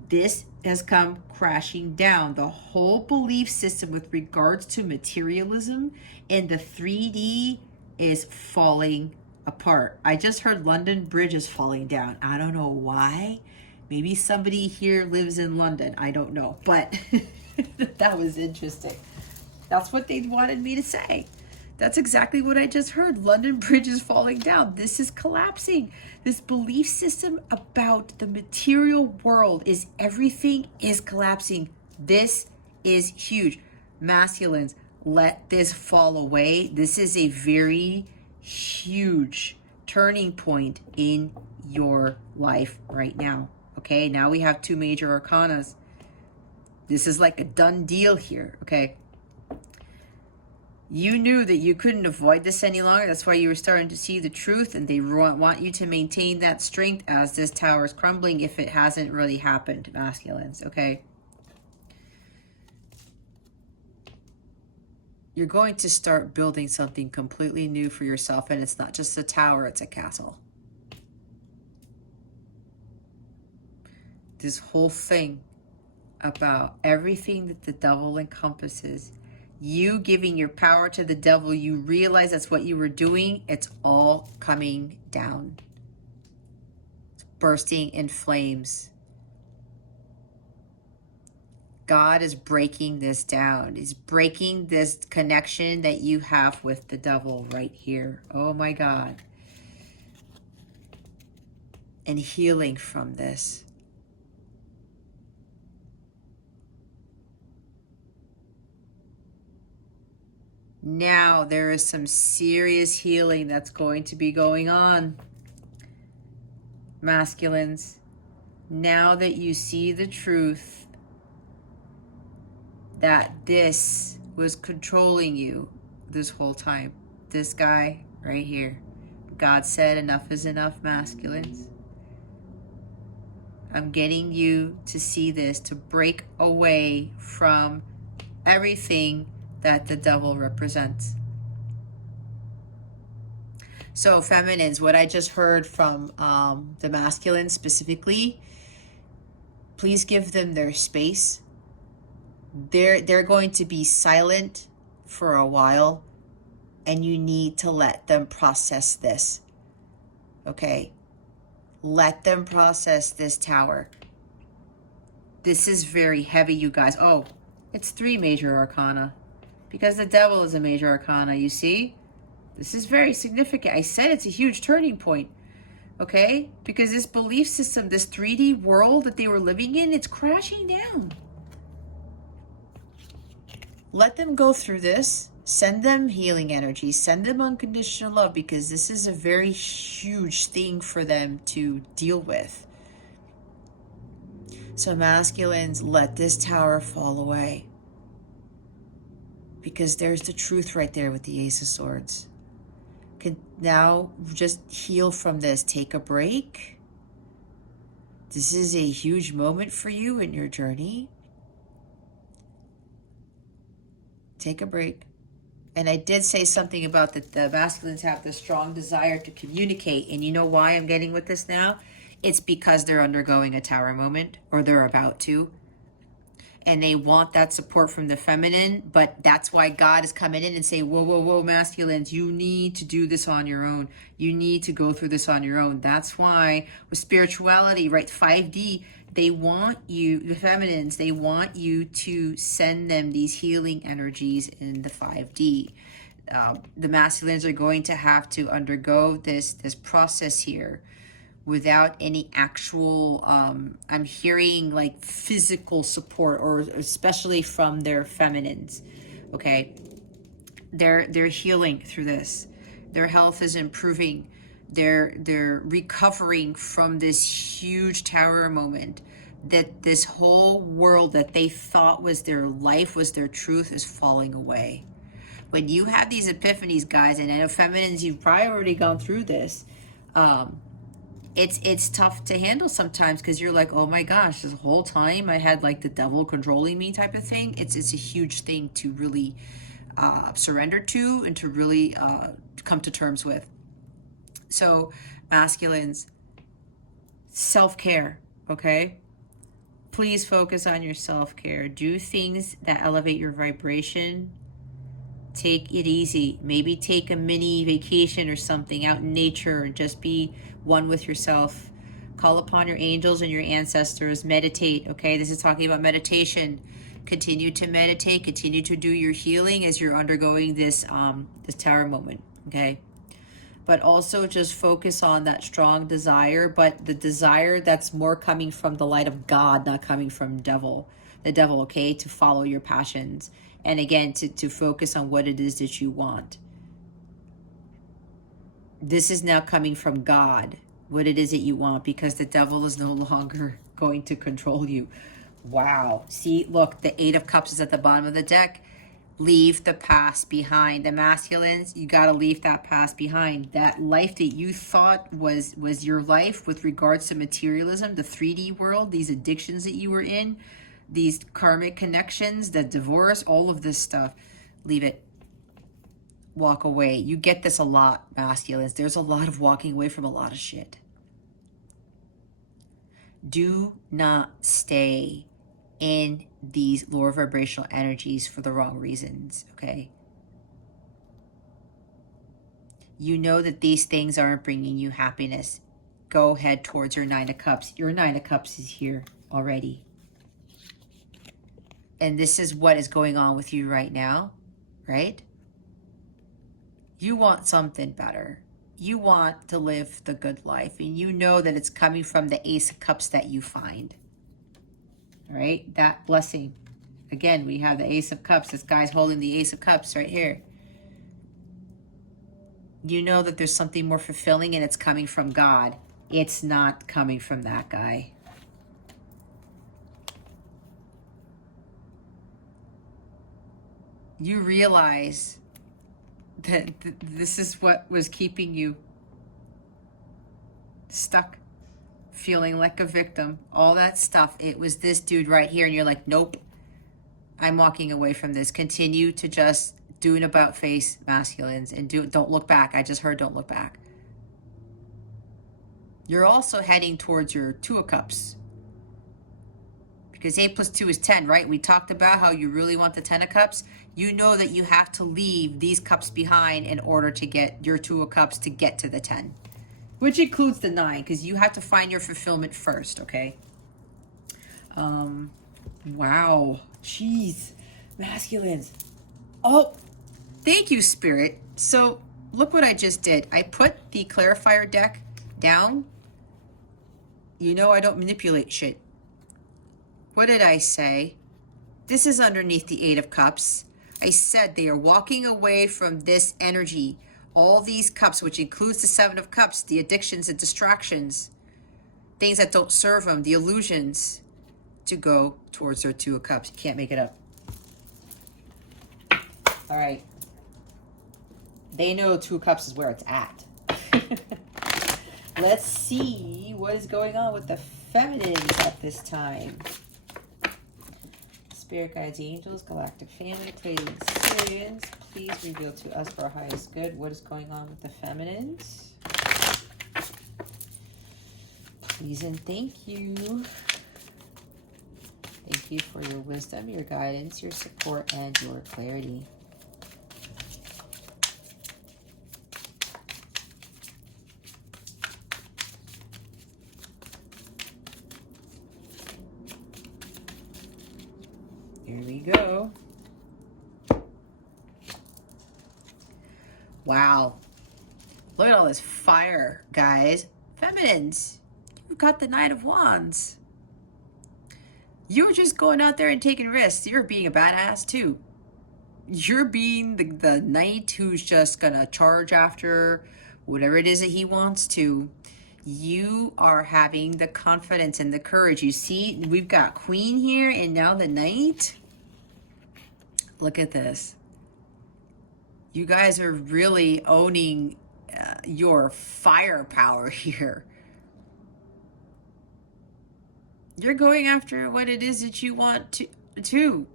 This has come crashing down. The whole belief system with regards to materialism in the 3D is falling apart. I just heard London Bridge is falling down. I don't know why. Maybe somebody here lives in London. I don't know. But that was interesting. That's what they wanted me to say. That's exactly what I just heard. London Bridge is falling down. This is collapsing. This belief system about the material world is everything is collapsing. This is huge. Masculines, let this fall away. This is a very huge turning point in your life right now. Okay, now we have 2 major arcanas. This is like a done deal here, okay? You knew that you couldn't avoid this any longer. That's why you were starting to see the truth, and they want you to maintain that strength as this tower is crumbling if it hasn't really happened, masculines, okay? You're going to start building something completely new for yourself, and it's not just a tower, it's a castle. This whole thing about everything that the devil encompasses, you giving your power to the devil, you realize that's what you were doing, it's all coming down. It's bursting in flames. God is breaking this down. He's breaking this connection that you have with the devil right here. Oh my God. And healing from this. Now there is some serious healing that's going to be going on. Masculines, now that you see the truth that this was controlling you this whole time, this guy right here, God said enough is enough, masculines. I'm getting you to see this, to break away from everything that the devil represents. So feminines, what I just heard from the masculines specifically, please give them their space. They're going to be silent for a while, and you need to let them process this. Okay? Let them process this tower. This is very heavy, you guys. Oh, it's 3 major arcana. Because the devil is a major arcana, you see? This is very significant. I said it's a huge turning point, okay? Because this belief system, this 3D world that they were living in, it's crashing down. Let them go through this. Send them healing energy. Send them unconditional love, because this is a very huge thing for them to deal with. So masculines, let this tower fall away. Because there's the truth right there with the Ace of Swords. Can now just heal from this. Take a break. This is a huge moment for you in your journey. Take a break. And I did say something about that the masculines have the strong desire to communicate. And you know why I'm getting with this now? It's because they're undergoing a tower moment, or they're about to. And they want that support from the feminine, but that's why God is coming in and saying, whoa, whoa, whoa, masculines, you need to do this on your own. You need to go through this on your own. That's why with spirituality, right, 5D, they want you, the feminines, they want you to send them these healing energies in the 5D. The masculines are going to have to undergo this process here without any actual, I'm hearing like physical support, or especially from their feminines, okay? They're healing through this. Their health is improving. They're recovering from this huge tower moment, that this whole world that they thought was their life, was their truth, is falling away. When you have these epiphanies, guys, and I know feminines, you've probably already gone through this, it's tough to handle sometimes, because you're like, oh my gosh, this whole time I had like the devil controlling me type of thing. It's a huge thing to really surrender to, and to really come to terms with. So masculines, self-care, okay? Please focus on your self-care. Do things that elevate your vibration. Take it easy. Maybe take a mini vacation or something out in nature, and just be one with yourself. Call upon your angels and your ancestors. Meditate, okay? This is talking about meditation. Continue to meditate, continue to do your healing as you're undergoing this this tower moment, okay? But also just focus on that strong desire, but the desire that's more coming from the light of God, not coming from the devil, okay? To follow your passions. And again, to focus on what it is that you want. This is now coming from God, what it is that you want, because the devil is no longer going to control you. Wow. See, look, the Eight of Cups is at the bottom of the deck. Leave the past behind. The masculines, you got to leave that past behind. That life that you thought was your life with regards to materialism, the 3D world, these addictions that you were in, these karmic connections, the divorce, all of this stuff, leave it. Walk away. You get this a lot, masculines. There's a lot of walking away from a lot of shit. Do not stay in these lower vibrational energies for the wrong reasons, okay? You know that these things aren't bringing you happiness. Go head towards your Nine of Cups. Your Nine of Cups is here already. And this is what is going on with you right now, right? You want something better. You want to live the good life. And you know that it's coming from the Ace of Cups that you find. All right, that blessing. Again, we have the Ace of Cups. This guy's holding the Ace of Cups right here. You know that there's something more fulfilling and it's coming from God. It's not coming from that guy. You realize that this is what was keeping you stuck, feeling like a victim, all that stuff. It was this dude right here, and you're like, nope, I'm walking away from this. Continue to just do an about face, masculines, and don't look back. I just heard don't look back. You're also heading towards your Two of Cups, because 8 plus 2 is 10, right? We talked about how you really want the 10 of Cups. You know that you have to leave these cups behind in order to get your Two of Cups to get to the 10. Which includes the 9, because you have to find your fulfillment first, okay? Wow. Jeez. Masculines. Oh, thank you, Spirit. So, look what I just did. I put the clarifier deck down. You know I don't manipulate shit. What did I say? This is underneath the 8 of Cups. I said they are walking away from this energy. All these cups, which includes the 7 of Cups, the addictions and distractions, things that don't serve them, the illusions, to go towards their 2 of Cups. You can't make it up. All right. They know 2 of Cups is where it's at. Let's see what is going on with the feminines at this time. Spirit guides, angels, galactic family, Pleiadian Sirians, please reveal to us for our highest good what is going on with the feminines. Please and thank you. Thank you for your wisdom, your guidance, your support, and your clarity. Here we go. Wow. Look at all this fire, guys. Feminines, you've got the Knight of Wands. You're just going out there and taking risks. You're being a badass, too. You're being the knight who's just going to charge after whatever it is that he wants to. You are having the confidence and the courage. You see, we've got Queen here and now the Knight. Look at this. You guys are really owning your firepower here. You're going after what it is that you want to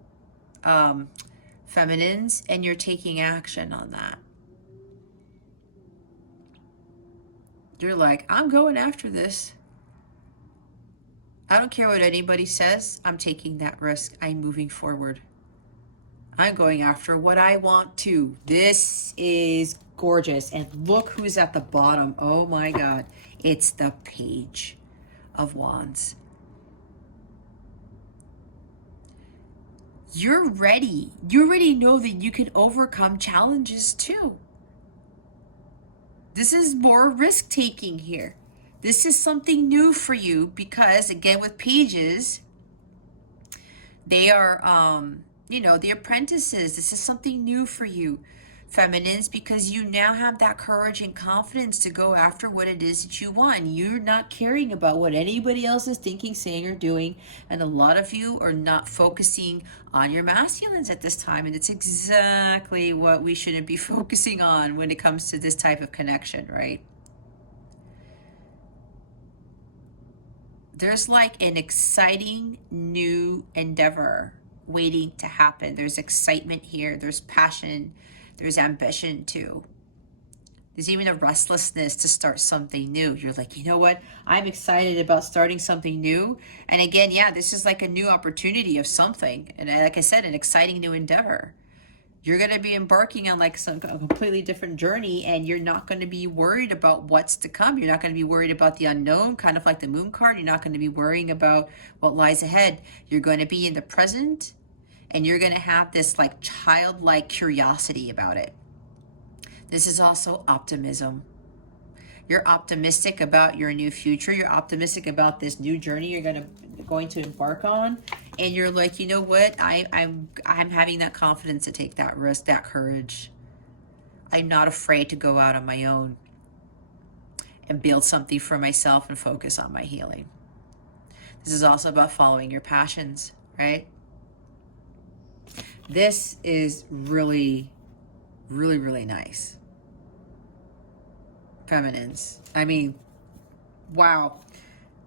feminines, and you're taking action on that. You're like, I'm going after this. I don't care what anybody says. I'm taking that risk. I'm moving forward. I'm going after what I want to. This is gorgeous. And look who's at the bottom. Oh my God. It's the Page of Wands. You're ready. You already know that you can overcome challenges too. This is more risk taking here. This is something new for you because, again, with pages, they are, the apprentices. This is something new for you, feminines, because you now have that courage and confidence to go after what it is that you want. You're not caring about what anybody else is thinking, saying, or doing. And a lot of you are not focusing on your masculines at this time. And it's exactly what we shouldn't be focusing on when it comes to this type of connection, right? There's like an exciting new endeavor waiting to happen. There's excitement here. There's passion. There's ambition too. There's even a restlessness to start something new. You're like, you know what? I'm excited about starting something new. And again, yeah, this is like a new opportunity of something. And like I said, an exciting new endeavor. You're going to be embarking on like a completely different journey, and you're not going to be worried about what's to come. You're not going to be worried about the unknown, kind of like the moon card. You're not going to be worrying about what lies ahead. You're going to be in the present, and you're going to have this like childlike curiosity about it. This is also optimism. You're optimistic about your new future. You're optimistic about this new journey you're going to embark on, and you're like, you know what? I'm having that confidence to take that risk, that courage. I'm not afraid to go out on my own and build something for myself and focus on my healing. This is also about following your passions, right? This is really, really, really nice. Feminines. I mean, wow.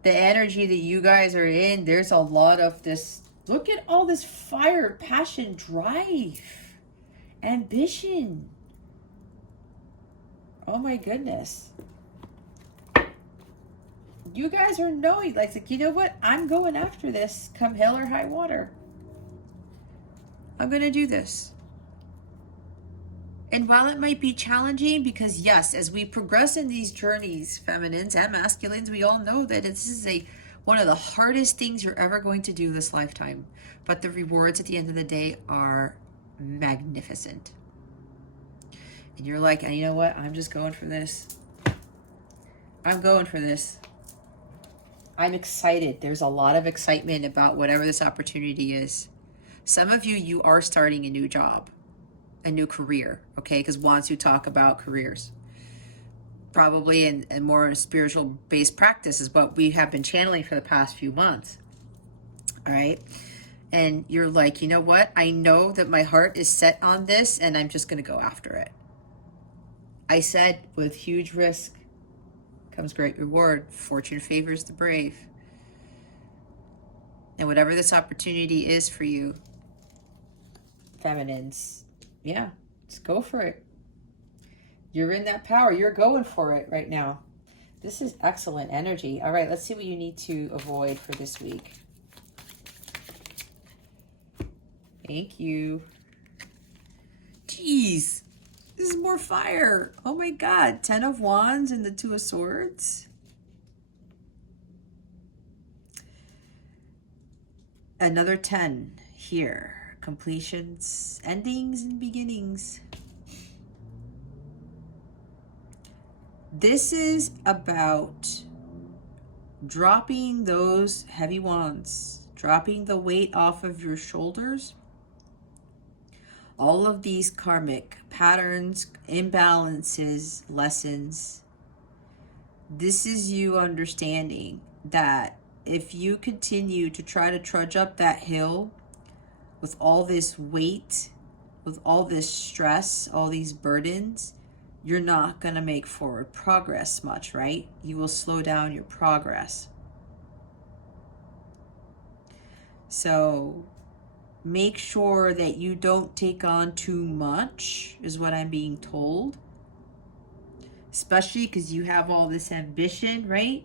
The energy that you guys are in, there's a lot of this. Look at all this fire, passion, drive, ambition. Oh my goodness. You guys are knowing, like, you know what? I'm going after this come hell or high water. I'm going to do this. And while it might be challenging, because yes, as we progress in these journeys, feminines and masculines, we all know that this is one of the hardest things you're ever going to do this lifetime. But the rewards at the end of the day are magnificent. And you're like, you know what? I'm just going for this. I'm going for this. I'm excited. There's a lot of excitement about whatever this opportunity is. Some of you, you are starting a new job, a new career, okay? Because once you talk about careers, probably in more spiritual based practice is what we have been channeling for the past few months, all right? And you're like, you know what? I know that my heart is set on this, and I'm just going to go after it. I said, with huge risk comes great reward. Fortune favors the brave. And whatever this opportunity is for you, feminines, yeah, let's go for it. You're in that power. You're going for it right now. This is excellent energy. All right, let's see what you need to avoid for this week. Thank you. Jeez, this is more fire. Oh my God. 10 of Wands and the 2 of Swords. Another 10 here. Completions, endings, and beginnings. This is about dropping those heavy wands, dropping the weight off of your shoulders. All of these karmic patterns, imbalances, lessons. This is you understanding that if you continue to try to trudge up that hill with all this weight, with all this stress, all these burdens, you're not going to make forward progress much, right? You will slow down your progress. So make sure that you don't take on too much, is what I'm being told. Especially because you have all this ambition, right?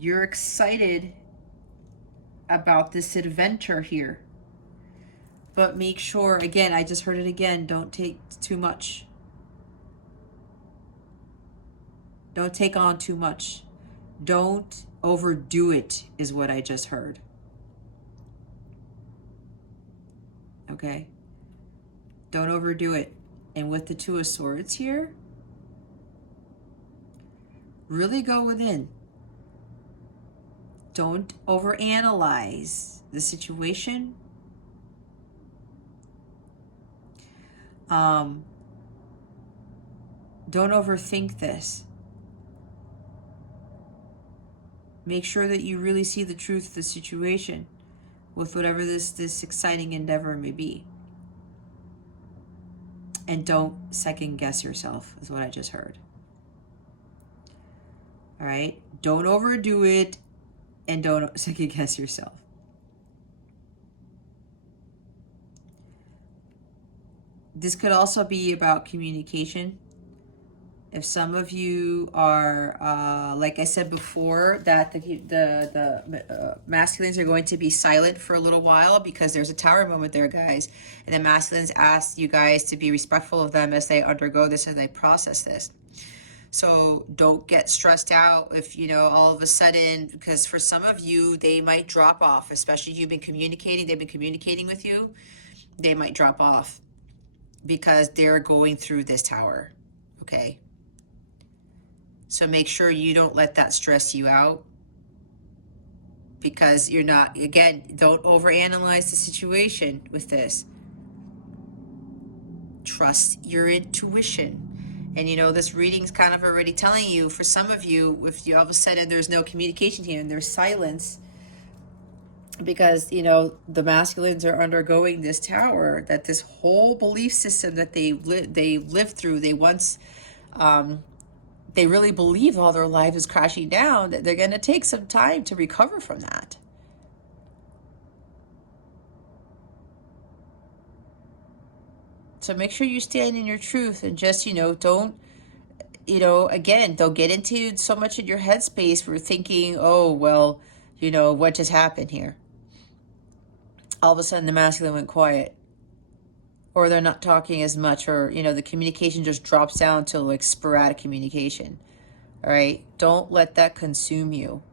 You're excited about this adventure here. But make sure, again, I just heard it again, don't take too much. Don't take on too much. Don't overdo it, is what I just heard. okay? Don't overdo it. And with the Two of Swords here, really go within. Don't overanalyze the situation. Don't overthink this. Make sure that you really see the truth of the situation with whatever this exciting endeavor may be. And don't second guess yourself, is what I just heard. All right? Don't overdo it, and don't second guess yourself. This could also be about communication. If some of you are, like I said before, that the masculines are going to be silent for a little while because there's a Tower moment there, guys. And the masculines ask you guys to be respectful of them as they undergo this and they process this. So don't get stressed out if, you know, all of a sudden, because for some of you, they might drop off, especially if you've been communicating, they've been communicating with you, they might drop off because they're going through this Tower, okay? So make sure you don't let that stress you out, because you're not, again, don't overanalyze the situation with this. Trust your intuition. And you know, this reading's kind of already telling you, for some of you, if you all of a sudden there's no communication here and there's silence, because, you know, the masculines are undergoing this Tower, that this whole belief system that they lived through, they once, they really believe all their life is crashing down, that they're going to take some time to recover from that. So make sure you stand in your truth and just, you know, don't, you know, again, don't get into so much in your headspace for thinking, oh, well, you know, what just happened here? All of a sudden the masculine went quiet, or they're not talking as much, or, you know, the communication just drops down to like sporadic communication. All right. Don't let that consume you.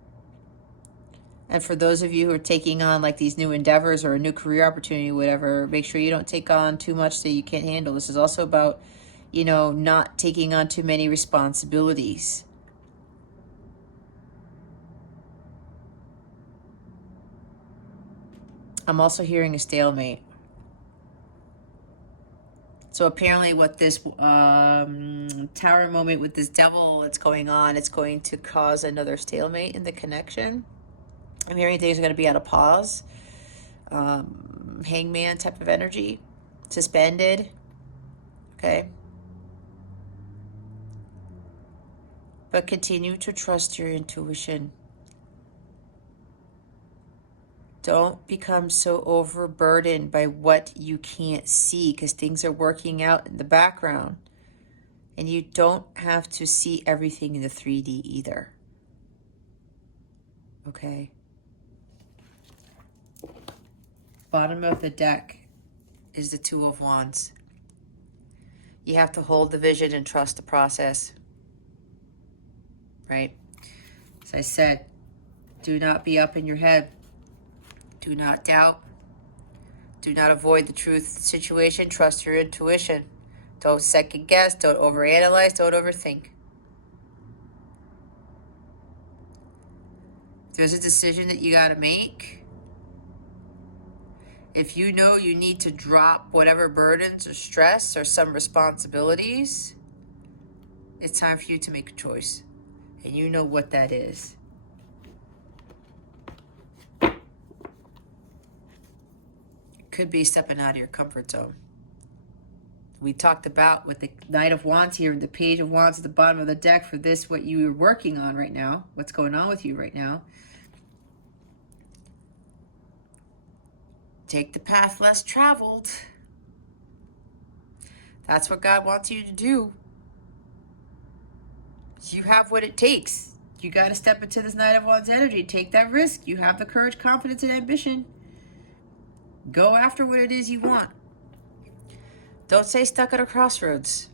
And for those of you who are taking on like these new endeavors or a new career opportunity, whatever, make sure you don't take on too much that you can't handle. This is also about, you know, not taking on too many responsibilities. I'm also hearing a stalemate. So apparently what this Tower moment with this devil that's going on, it's going to cause another stalemate in the connection. I'm hearing things are going to be at a pause. Hangman type of energy. Suspended. Okay. But continue to trust your intuition. Don't become so overburdened by what you can't see, because things are working out in the background. And you don't have to see everything in the 3D either. Okay. Bottom of the deck is the Two of Wands. You have to hold the vision and trust the process. Right? As I said, do not be up in your head. Do not doubt. Do not avoid the truth of the situation. Trust your intuition. Don't second guess. Don't overanalyze. Don't overthink. There's a decision that you got to make. If you know you need to drop whatever burdens or stress or some responsibilities, it's time for you to make a choice. And you know what that is. Could be stepping out of your comfort zone. We talked about with the Knight of Wands here and the Page of Wands at the bottom of the deck for this, what you're working on right now, what's going on with you right now. Take the path less traveled. That's what God wants you to do. You have what it takes. You got to step into this Knight of Wands energy. Take that risk. You have the courage, confidence, and ambition. Go after what it is you want. Don't stay stuck at a crossroads,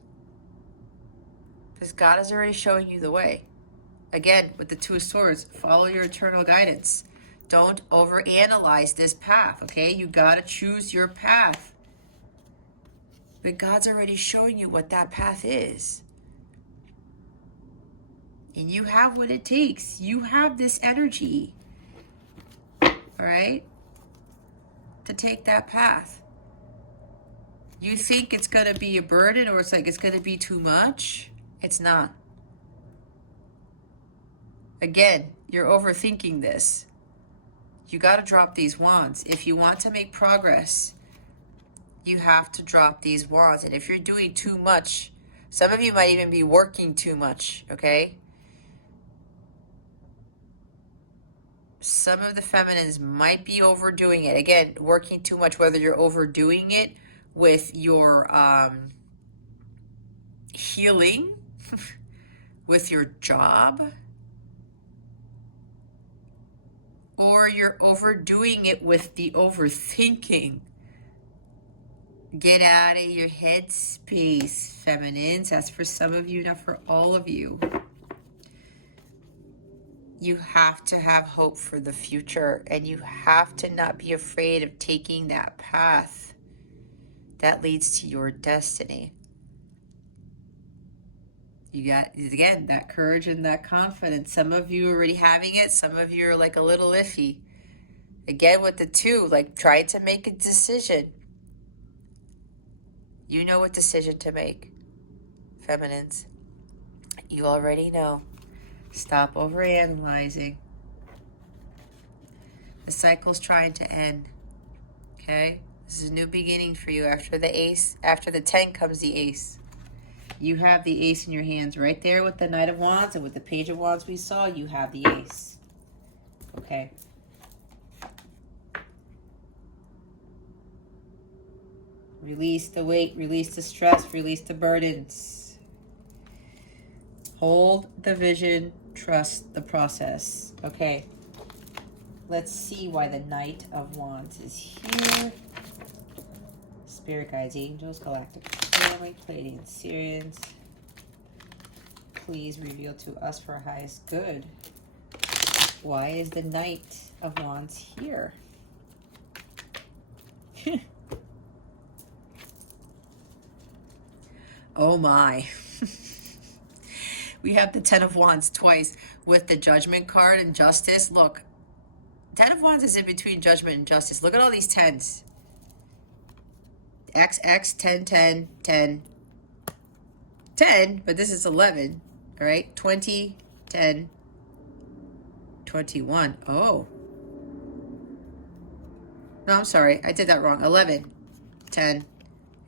because God is already showing you the way. Again, with the Two of Swords, follow your eternal guidance. Don't overanalyze this path, okay? You got to choose your path. But God's already showing you what that path is. And you have what it takes. You have this energy, all right, to take that path. You think it's going to be a burden, or it's like it's going to be too much. It's not. Again, you're overthinking this. You got to drop these wands. If you want to make progress, you have to drop these wands. And if you're doing too much, some of you might even be working too much, okay? Some of the feminines might be overdoing it. Again, working too much, whether you're overdoing it with your healing, with your job, or you're overdoing it with the overthinking. Get out of your head space, feminines. That's for some of you, not for all of you. You have to have hope for the future, and you have to not be afraid of taking that path that leads to your destiny. You got, again, that courage and that confidence. Some of you are already having it. Some of you are like a little iffy. Again, with the 2, like try to make a decision. You know what decision to make, feminines. You already know. Stop overanalyzing. The cycle's trying to end, okay? This is a new beginning for you. After the ace, after the 10 comes the ace. You have the ace in your hands right there with the Knight of Wands, and with the Page of Wands we saw, you have the ace, okay? Release the weight, release the stress, release the burdens. Hold the vision, trust the process. Okay, let's see why the Knight of Wands is here. Spirit guides, angels, galactic family, Pleiadian, Syrians. Please reveal to us for our highest good. Why is the Knight of Wands here? Oh my. We have the 10 of Wands twice with the Judgment card and Justice. Look, 10 of Wands is in between Judgment and Justice. Look at all these 10s. X, 10, 10, 10, 10, but this is 11, all right? 20, 10, 21. Oh. No, I'm sorry. I did that wrong. 11, 10,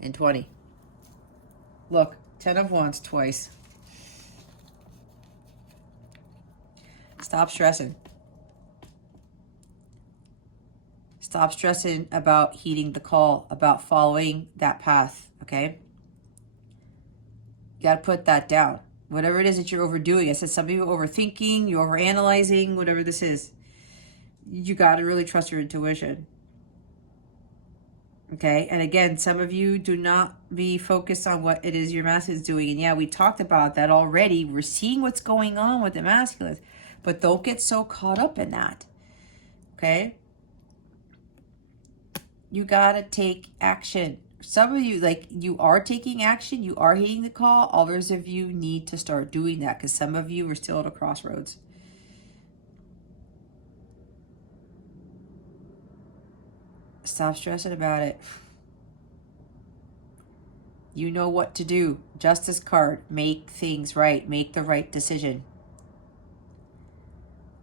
and 20. Look, 10 of Wands twice. Stop stressing. Stop stressing about heeding the call, about following that path, okay? You got to put that down. Whatever it is that you're overdoing. I said some of you are overthinking, you're overanalyzing, whatever this is. You got to really trust your intuition. Okay? And again, some of you do not be focused on what it is your masculine is doing. And yeah, we talked about that already. We're seeing what's going on with the masculine. But don't get so caught up in that. Okay? You got to take action. Some of you, like, you are taking action. You are heeding the call. Others of you need to start doing that because some of you are still at a crossroads. Stop stressing about it. You know what to do. Justice card. Make things right. Make the right decision.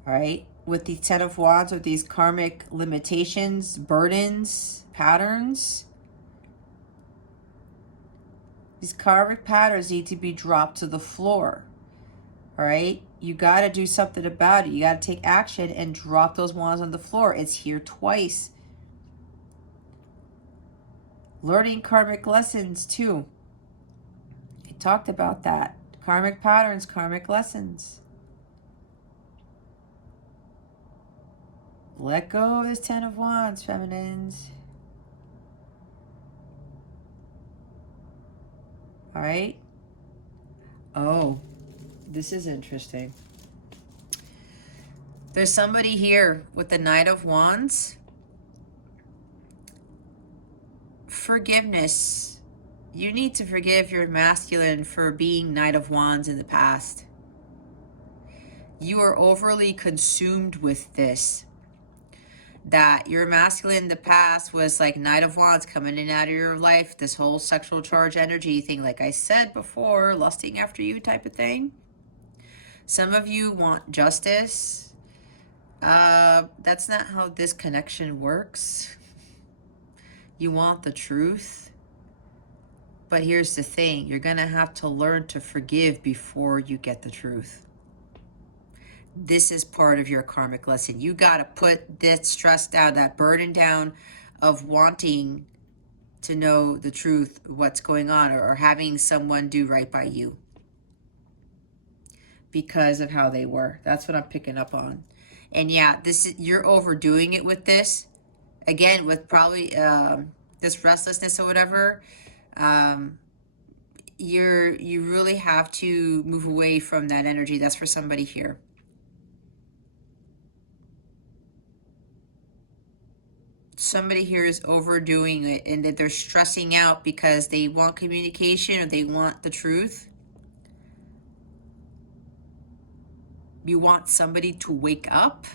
All right? With the 10 of Wands, with these karmic limitations, burdens, patterns, these karmic patterns need to be dropped to the floor. All right? You got to do something about it. You got to take action and drop those wands on the floor. It's here twice. Learning karmic lessons too. I talked about that. Karmic patterns, karmic lessons. Let go of this 10 of Wands, feminines. All right. Oh, this is interesting. There's somebody here with the Knight of Wands. Forgiveness You need to forgive your masculine for being Knight of Wands in the past. You are overly consumed with this. That your masculine in the past was like Knight of Wands coming in and out of your life. This whole sexual charge energy thing, like I said before, lusting after you type of thing. Some of you want justice. That's not how this connection works. You want the truth. But here's the thing. You're going to have to learn to forgive before you get the truth. This is part of your karmic lesson. You got to put that stress down, that burden down of wanting to know the truth, what's going on, or having someone do right by you because of how they were. That's what I'm picking up on. And yeah, you're overdoing it with this. Again, with probably this restlessness or whatever. You really have to move away from that energy. That's for somebody here. Somebody here is overdoing it and that they're stressing out because they want communication or they want the truth. You want somebody to wake up.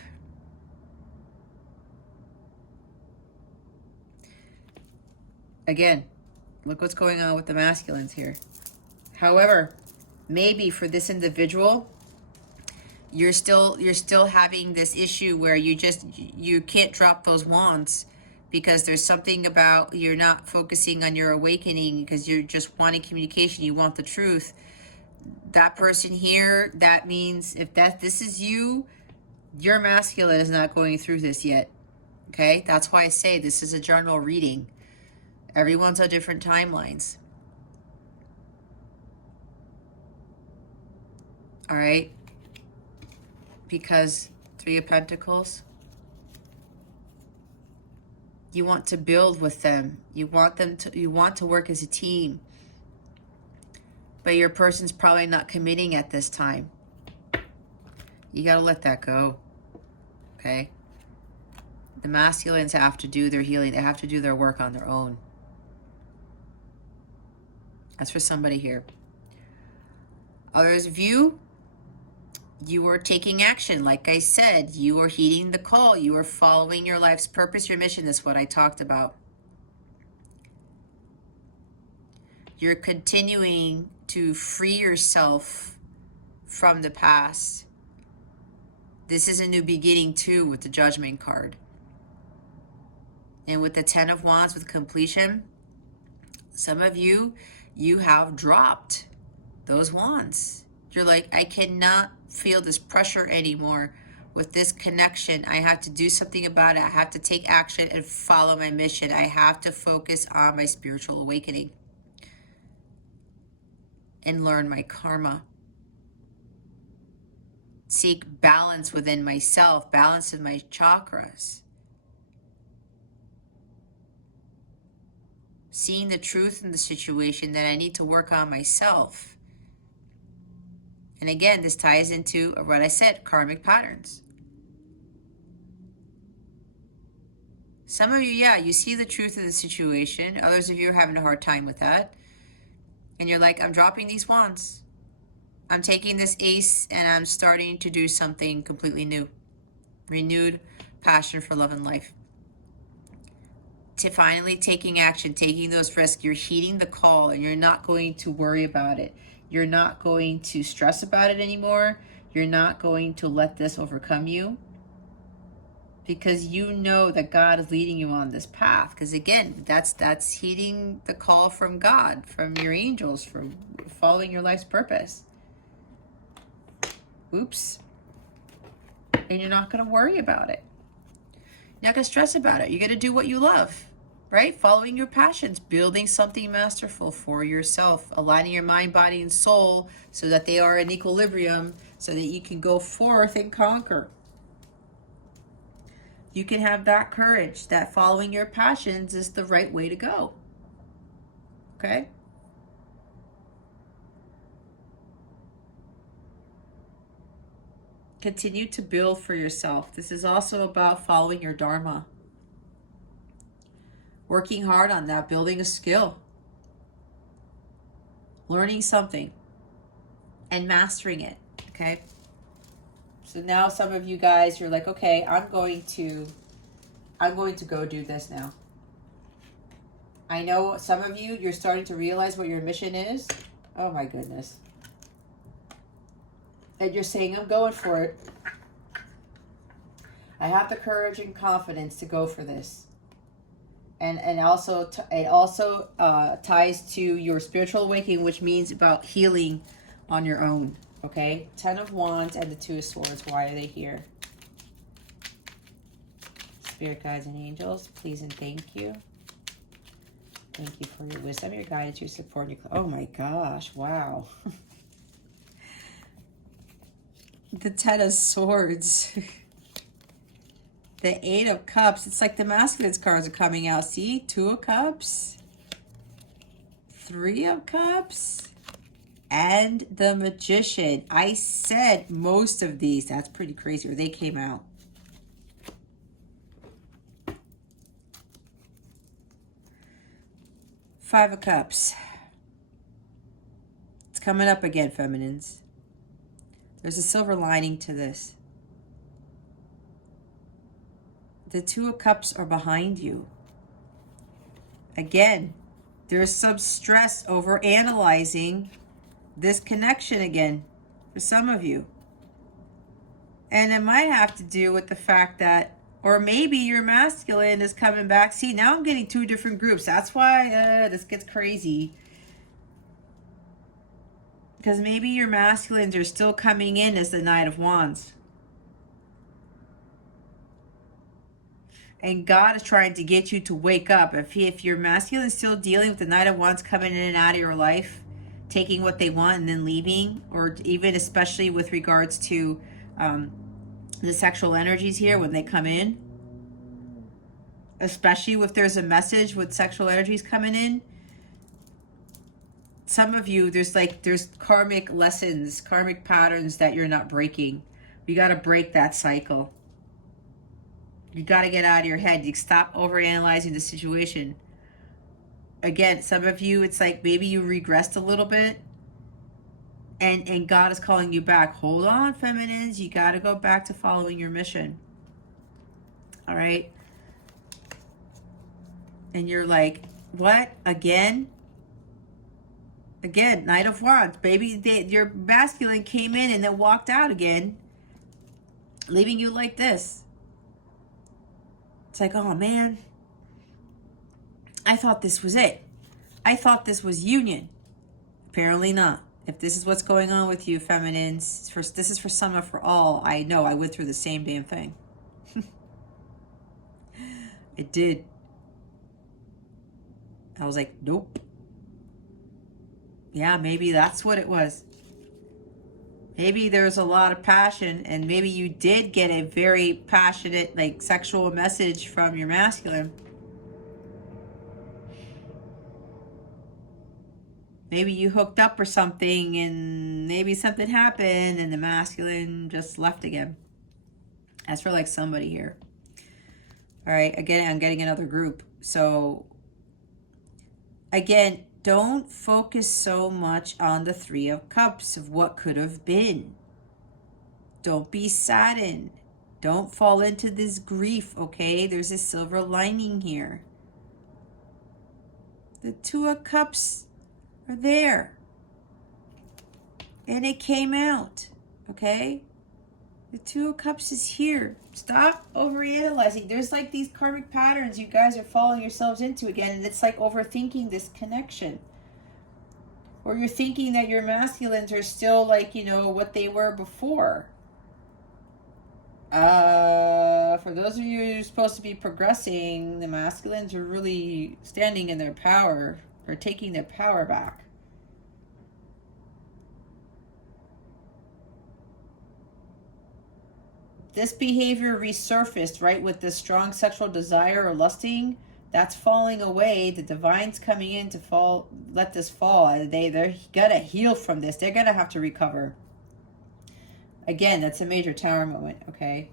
Again, look what's going on with the masculines here. However, maybe for this individual, you're still having this issue where you can't drop those wands because there's something about you're not focusing on your awakening because you're just wanting communication. You want the truth. That person here, that means if this is you, your masculine is not going through this yet. Okay? That's why I say this is a general reading. Everyone's on different timelines. All right? Because 3 of Pentacles, you want to build with them. You want to work as a team. But your person's probably not committing at this time. You got to let that go. Okay? The masculines have to do their healing. They have to do their work on their own. That's for somebody here. Others of you are taking action. Like I said, you are heeding the call. You are following your life's purpose, your mission. That's what I talked about. You're continuing to free yourself from the past. This is a new beginning too with the Judgment card. And with the 10 of Wands with completion, some of you have dropped those wands. You're like, I cannot feel this pressure anymore with this connection. I have to do something about it. I have to take action and follow my mission. I have to focus on my spiritual awakening and learn my karma. Seek balance within myself, balance in my chakras. Seeing the truth in the situation that I need to work on myself. And again, this ties into what I said, karmic patterns. Some of you, yeah, you see the truth of the situation. Others of you are having a hard time with that. And you're like, I'm dropping these wands. I'm taking this ace and I'm starting to do something completely new. Renewed passion for love and life. To finally taking action, taking those risks. You're heeding the call and you're not going to worry about it. You're not going to stress about it anymore. You're not going to let this overcome you. Because you know that God is leading you on this path. Because again, that's heeding the call from God, from your angels, from following your life's purpose. Oops. And you're not going to worry about it. You're not going to stress about it. You're going to do what you love, right? Following your passions, building something masterful for yourself, aligning your mind, body, and soul so that they are in equilibrium so that you can go forth and conquer. You can have that courage that following your passions is the right way to go. Okay? Continue to build for yourself. This is also about following your dharma. Working hard on that, building a skill. learning something and mastering it, okay? So now some of you guys, you're like, okay, I'm going to go do this now. I know some of you, you're starting to realize what your mission is. Oh my goodness. And you're saying, I'm going for it. I have the courage and confidence to go for this. And also, it also ties to your spiritual awakening, which means about healing on your own. Okay? 10 of Wands and the 2 of Swords. Why are they here? Spirit guides and angels, please and thank you. Thank you for your wisdom, your guidance, your support. Oh my gosh, wow. The 10 of Swords. The 8 of Cups. It's like the masculine's cards are coming out. See? 2 of Cups. 3 of Cups. And the Magician. I said most of these. That's pretty crazy. Or they came out. Five of Cups. It's coming up again, feminines. There's a silver lining to this. The 2 of Cups are behind you. Again, there's some stress over analyzing this connection again for some of you. And it might have to do with the fact that, or maybe your masculine is coming back. See, now I'm getting 2 different groups. That's why this gets crazy. Because maybe your masculines are still coming in as the Knight of Wands. And God is trying to get you to wake up. If your masculine is still dealing with the Knight of Wands coming in and out of your life, taking what they want and then leaving, or even especially with regards to the sexual energies here when they come in, especially if there's a message with sexual energies coming in. Some of you, there's karmic lessons, karmic patterns that you're not breaking. You got to break that cycle. You got to get out of your head. You stop overanalyzing the situation. Again, some of you, it's like maybe you regressed a little bit, and God is calling you back. Hold on, feminines. You got to go back to following your mission. All right? And you're like, what? Again? Again, Knight of Wands. Baby, your masculine came in and then walked out again, leaving you like this. It's like, oh man, I thought this was it. I thought this was union. Apparently not. If this is what's going on with you, feminines, this is for some or for all. I know I went through the same damn thing. It did. I was like, nope. Yeah, maybe that's what it was. Maybe there's a lot of passion, and maybe you did get a very passionate, like, sexual message from your masculine. Maybe you hooked up or something, and maybe something happened, and the masculine just left again. That's for, like, somebody here. All right, again, I'm getting another group. So, again, don't focus so much on the 3 of Cups of what could have been. Don't be saddened. Don't fall into this grief, okay? There's a silver lining here. The 2 of Cups are there. And it came out, okay? The 2 of Cups is here. Stop overanalyzing. There's like these karmic patterns you guys are following yourselves into again, and it's like overthinking this connection. Or you're thinking that your masculines are still like, you know, what they were before. For those of you who are supposed to be progressing, the masculines are really standing in their power, or taking their power back. This behavior resurfaced, right, with this strong sexual desire or lusting, that's falling away. The divine's coming in to let this fall. They're gonna heal from this. They're gonna have to recover. Again, that's a major Tower moment, okay?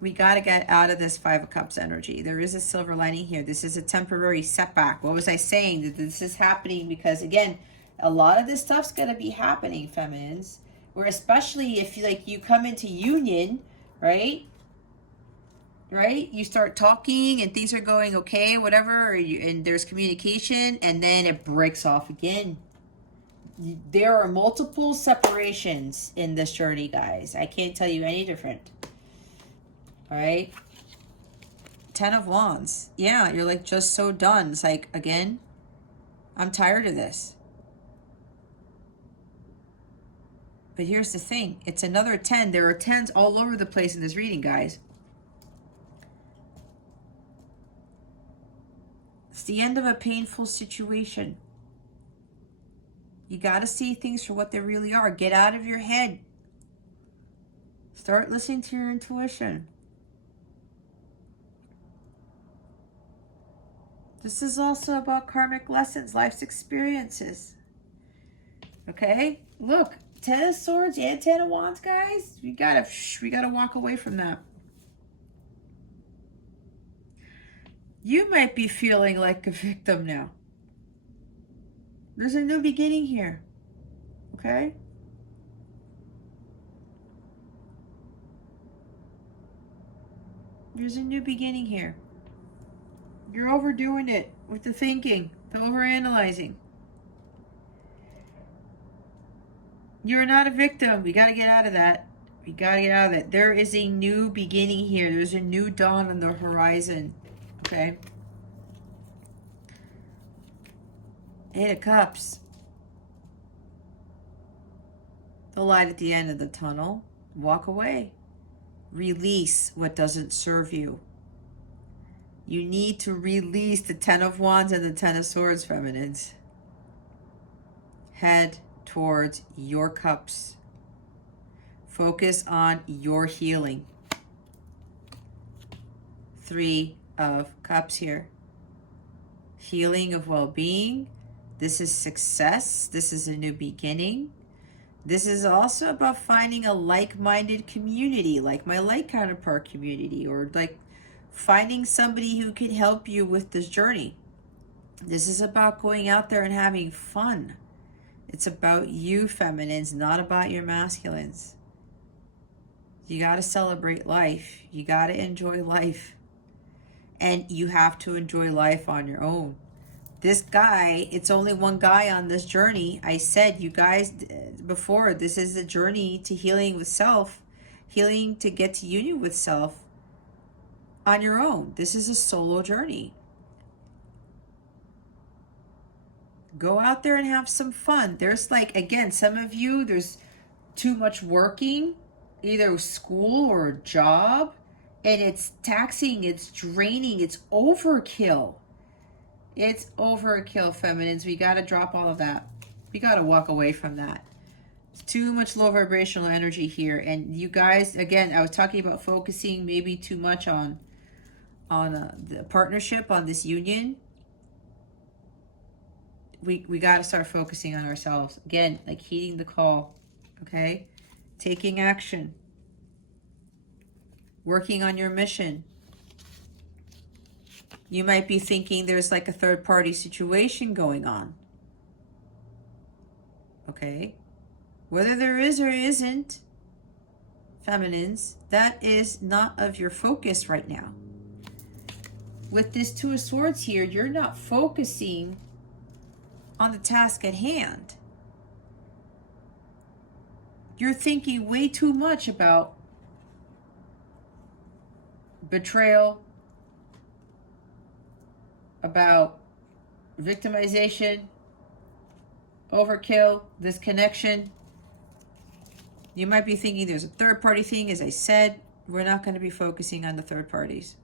We gotta get out of this 5 of Cups energy. There is a silver lining here. This is a temporary setback. What was I saying? That this is happening because, again, A lot of this stuff's going to be happening, feminines. Where especially if you come into union, right? Right? You start talking and things are going okay, whatever, and there's communication, and then it breaks off again. There are multiple separations in this journey, guys. I can't tell you any different. All right? 10 of Wands. Yeah, you're like just so done. It's like, again, I'm tired of this. But here's the thing. It's another 10. There are 10s all over the place in this reading, guys. It's the end of a painful situation. You got to see things for what they really are. Get out of your head. Start listening to your intuition. This is also about karmic lessons, life's experiences. Okay? Look, 10 of Swords and 10 of Wands, guys. We gotta walk away from that. You might be feeling like a victim now. There's a new beginning here. Okay? There's a new beginning here. You're overdoing it with the thinking, the overanalyzing. You're not a victim. We got to get out of that. We got to get out of that. There is a new beginning here. There's a new dawn on the horizon. Okay? Eight of Cups. The light at the end of the tunnel. Walk away. Release what doesn't serve you. You need to release the 10 of Wands and the 10 of Swords, feminines. Head towards your cups. Focus on your healing. 3 of Cups here. Healing of well-being. This is success. This is a new beginning. This is also about finding a like-minded community, like my light counterpart community, or like finding somebody who can help you with this journey. This is about going out there and having fun. It's about you, feminines, not about your masculines. You got to celebrate life. You got to enjoy life. And you have to enjoy life on your own. This guy, it's only one guy on this journey. I said, you guys, before, this is a journey to healing with self, healing to get to union with self on your own. This is a solo journey. Go out there and have some fun. There's like, again, some of you, there's too much working, either school or a job, and it's taxing, it's draining, it's overkill. It's overkill, feminines. We got to drop all of that. We got to walk away from that. It's too much low vibrational energy here. And you guys, again, I was talking about focusing maybe too much on the partnership, on this union. We got to start focusing on ourselves. Again, like heeding the call, okay? Taking action. Working on your mission. You might be thinking there's like a third-party situation going on. Okay? Whether there is or isn't, feminines, that is not of your focus right now. With this Two of Swords here, you're not focusing on the task at hand. You're thinking way too much about betrayal, about victimization, overkill, disconnection. You might be thinking there's a third party thing. As I said, we're not going to be focusing on the third parties.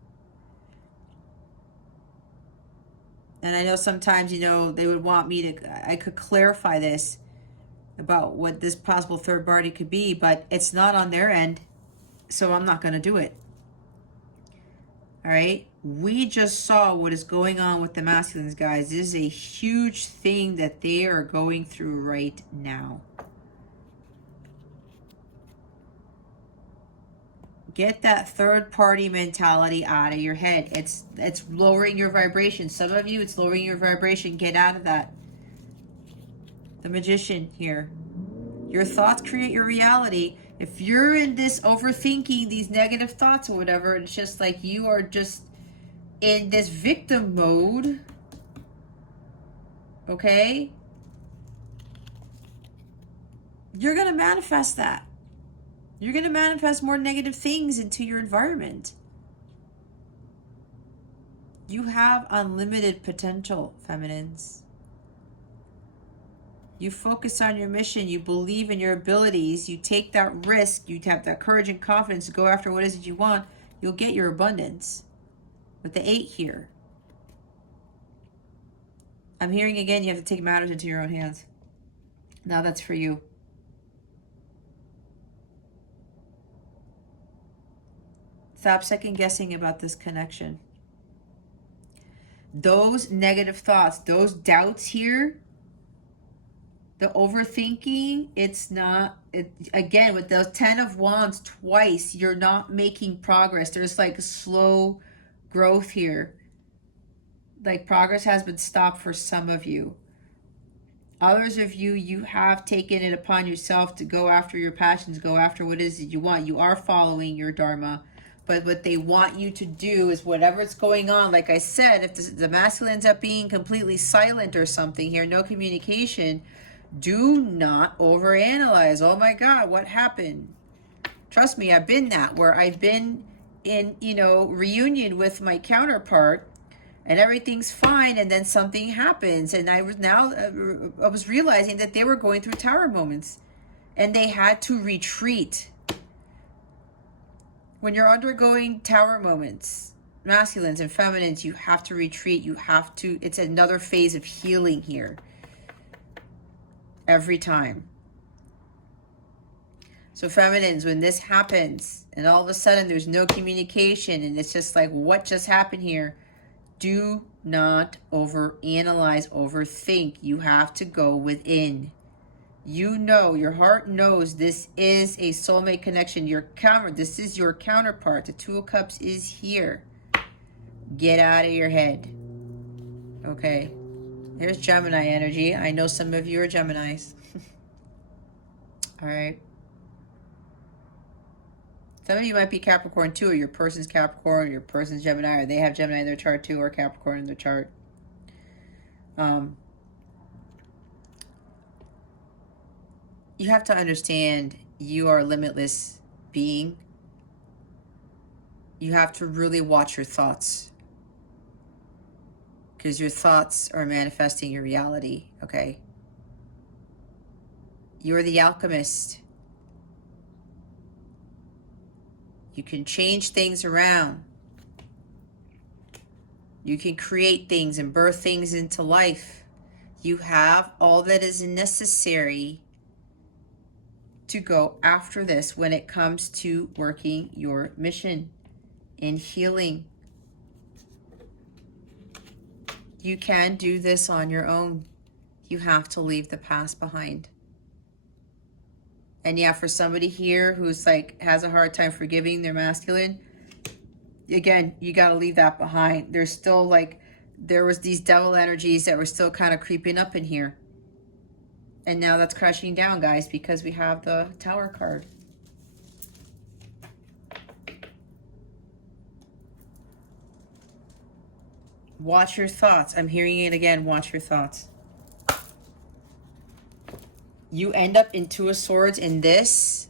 And I know sometimes, you know, they would want me to, I could clarify this about what this possible third party could be, but it's not on their end, so I'm not going to do it. All right? We just saw what is going on with the masculines, guys. This is a huge thing that they are going through right now. Get that third party mentality out of your head. It's lowering your vibration. Some of you, it's lowering your vibration. Get out of that. The Magician here. Your thoughts create your reality. If you're in this overthinking, these negative thoughts or whatever, it's just like you are just in this victim mode. Okay? You're going to manifest that. You're going to manifest more negative things into your environment. You have unlimited potential, feminines. You focus on your mission. You believe in your abilities. You take that risk. You have that courage and confidence to go after what it is that you want. You'll get your abundance. With the 8 here. I'm hearing again, you have to take matters into your own hands. Now that's for you. Stop second guessing about this connection. Those negative thoughts, those doubts here, the overthinking, it's not, again, with those 10 of Wands twice, you're not making progress. There's like a slow growth here. Like progress has been stopped for some of you. Others of you, you have taken it upon yourself to go after your passions, go after what it is that you want. You are following your dharma. But what they want you to do is whatever's going on, like I said, if the masculine ends up being completely silent or something here, no communication, do not overanalyze. Oh my God, what happened? Trust me, I've been that, where I've been in, reunion with my counterpart and everything's fine, and then something happens. And I was realizing that they were going through tower moments and they had to retreat. When you're undergoing tower moments, masculines and feminines, you have to retreat. You have to, it's another phase of healing here. Every time. So feminines, when this happens and all of a sudden there's no communication and it's just like, what just happened here? Do not overanalyze, overthink. You have to go within. You know, your heart knows this is a soulmate connection. This is your counterpart. The 2 of Cups is here. Get out of your head. Okay. There's Gemini energy. I know some of you are Geminis. All right. Some of you might be Capricorn too, or your person's Capricorn, or your person's Gemini, or they have Gemini in their chart too, or Capricorn in their chart. You have to understand you are a limitless being. You have to really watch your thoughts, because your thoughts are manifesting your reality, okay? You're the alchemist. You can change things around. You can create things and birth things into life. You have all that is necessary to go after this when it comes to working your mission and healing. You can do this on your own. You have to leave the past behind. And yeah, for somebody here who's like has a hard time forgiving their masculine, again, you got to leave that behind. There's still like, there was these devil energies that were still kind of creeping up in here. And now that's crashing down, guys, because we have the Tower card. Watch your thoughts. I'm hearing it again. Watch your thoughts. You end up in 2 of Swords in this,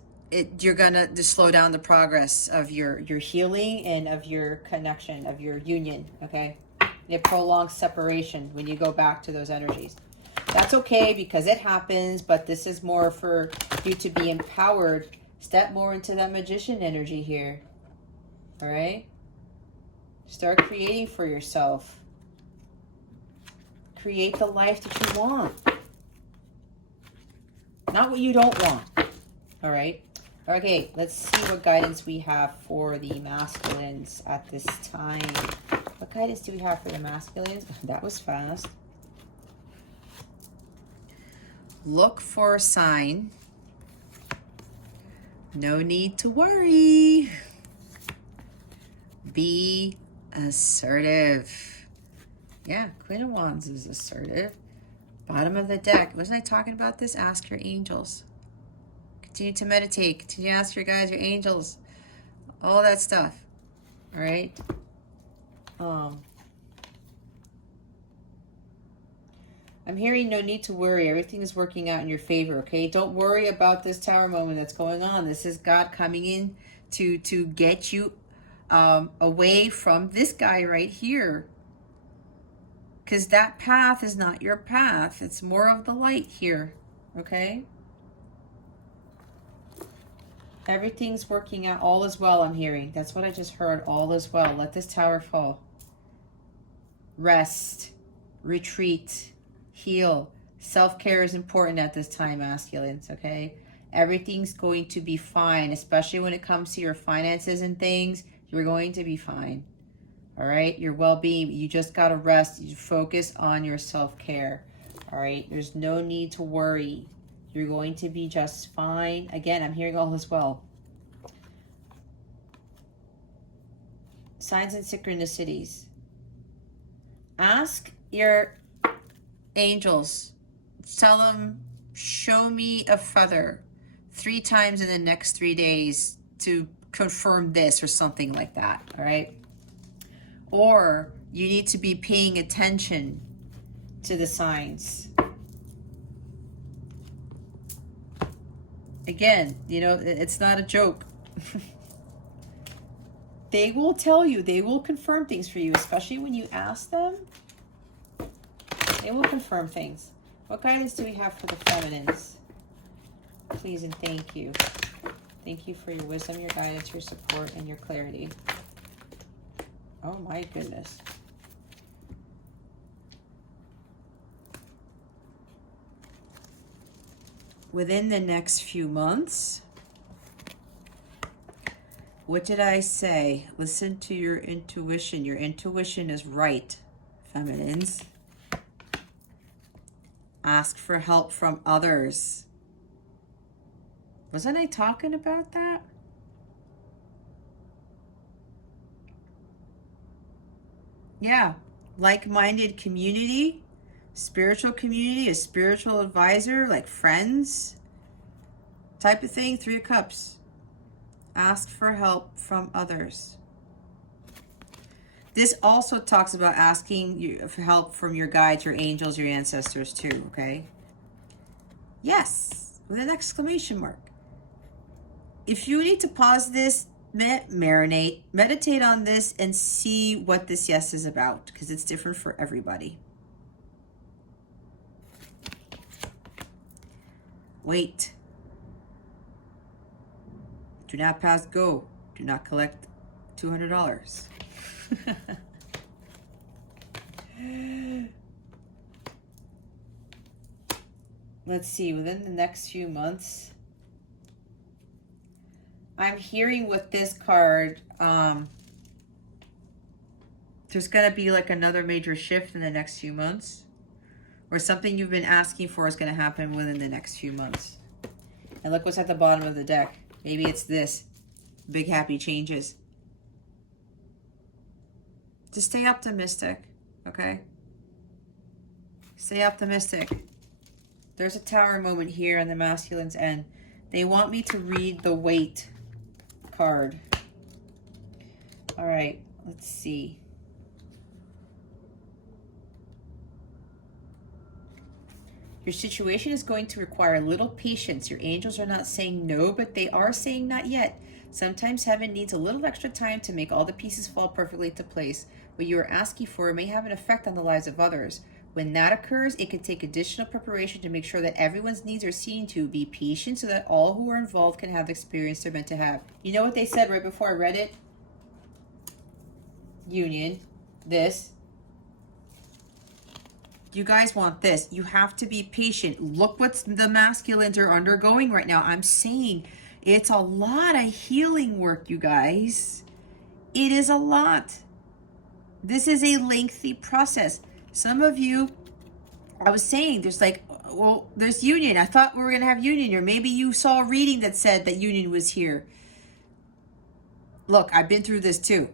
you're going to just slow down the progress of your healing and of your connection, of your union, okay? It prolongs separation when you go back to those energies. That's okay because it happens, but this is more for you to be empowered. Step more into that Magician energy here, all right? Start creating for yourself. Create the life that you want. Not what you don't want. All right. Okay, let's see what guidance we have for the masculines at this time. What guidance do we have for the masculines? That was fast. Look for a sign. No need to worry. Be assertive. Yeah, Queen of Wands is assertive. Bottom of the deck. Wasn't I talking about this? Ask your angels. Continue to meditate. Continue to ask your guides, your angels. All that stuff. All right? I'm hearing no need to worry. Everything is working out in your favor, okay? Don't worry about this tower moment that's going on. This is God coming in to get you away from this guy right here. Because that path is not your path. It's more of the light here, okay? Everything's working out. All is well, I'm hearing. That's what I just heard. All is well. Let this tower fall. Rest. Retreat. Heal. Self-care is important at this time, masculines, okay? Everything's going to be fine, especially when it comes to your finances and things. You're going to be fine, all right? Your well-being, you just got to rest. You focus on your self-care, all right? There's no need to worry. You're going to be just fine. Again, I'm hearing all is well. Signs and synchronicities. Ask your angels, tell them, show me a feather 3 times in the next 3 days to confirm this or something like that, all right? Or you need to be paying attention to the signs. Again, you know, it's not a joke. They will tell you, they will confirm things for you, especially when you ask them. They will confirm things. What guidance do we have for the feminines? Please and thank you. Thank you for your wisdom, your guidance, your support, and your clarity. Oh my goodness. Within the next few months, what did I say? Listen to your intuition. Your intuition is right, feminines. Ask for help from others. Wasn't I talking about that? Yeah. Like-minded community, spiritual community, a spiritual advisor, like friends, type of thing. 3 of Cups. Ask for help from others. This also talks about asking you for help from your guides, your angels, your ancestors too, okay? Yes, with an exclamation mark. If you need to pause this, marinate, meditate on this, and see what this yes is about, because it's different for everybody. Wait. Do not pass go. Do not collect $200. Let's see, within the next few months, I'm hearing with this card, there's going to be like another major shift in the next few months, or something you've been asking for is going to happen within the next few months. And look what's at the bottom of the deck. Maybe it's this. Big happy changes. Just stay optimistic, okay? Stay optimistic. There's a tower moment here on the masculine's end. They want me to read the weight card. All right, let's see. Your situation is going to require a little patience. Your angels are not saying no, but they are saying not yet. Sometimes heaven needs a little extra time to make all the pieces fall perfectly into place. What you are asking for may have an effect on the lives of others. When that occurs, it could take additional preparation to make sure that everyone's needs are seen to. Be patient so that all who are involved can have the experience they're meant to have. You know what they said right before I read it? Union. This. You guys want this. You have to be patient. Look what the masculines are undergoing right now. I'm saying it's a lot of healing work, you guys. It is a lot. This is a lengthy process. Some of you, I was saying, there's like, well, there's union. I thought we were going to have union, or maybe you saw a reading that said that union was here. Look, I've been through this too.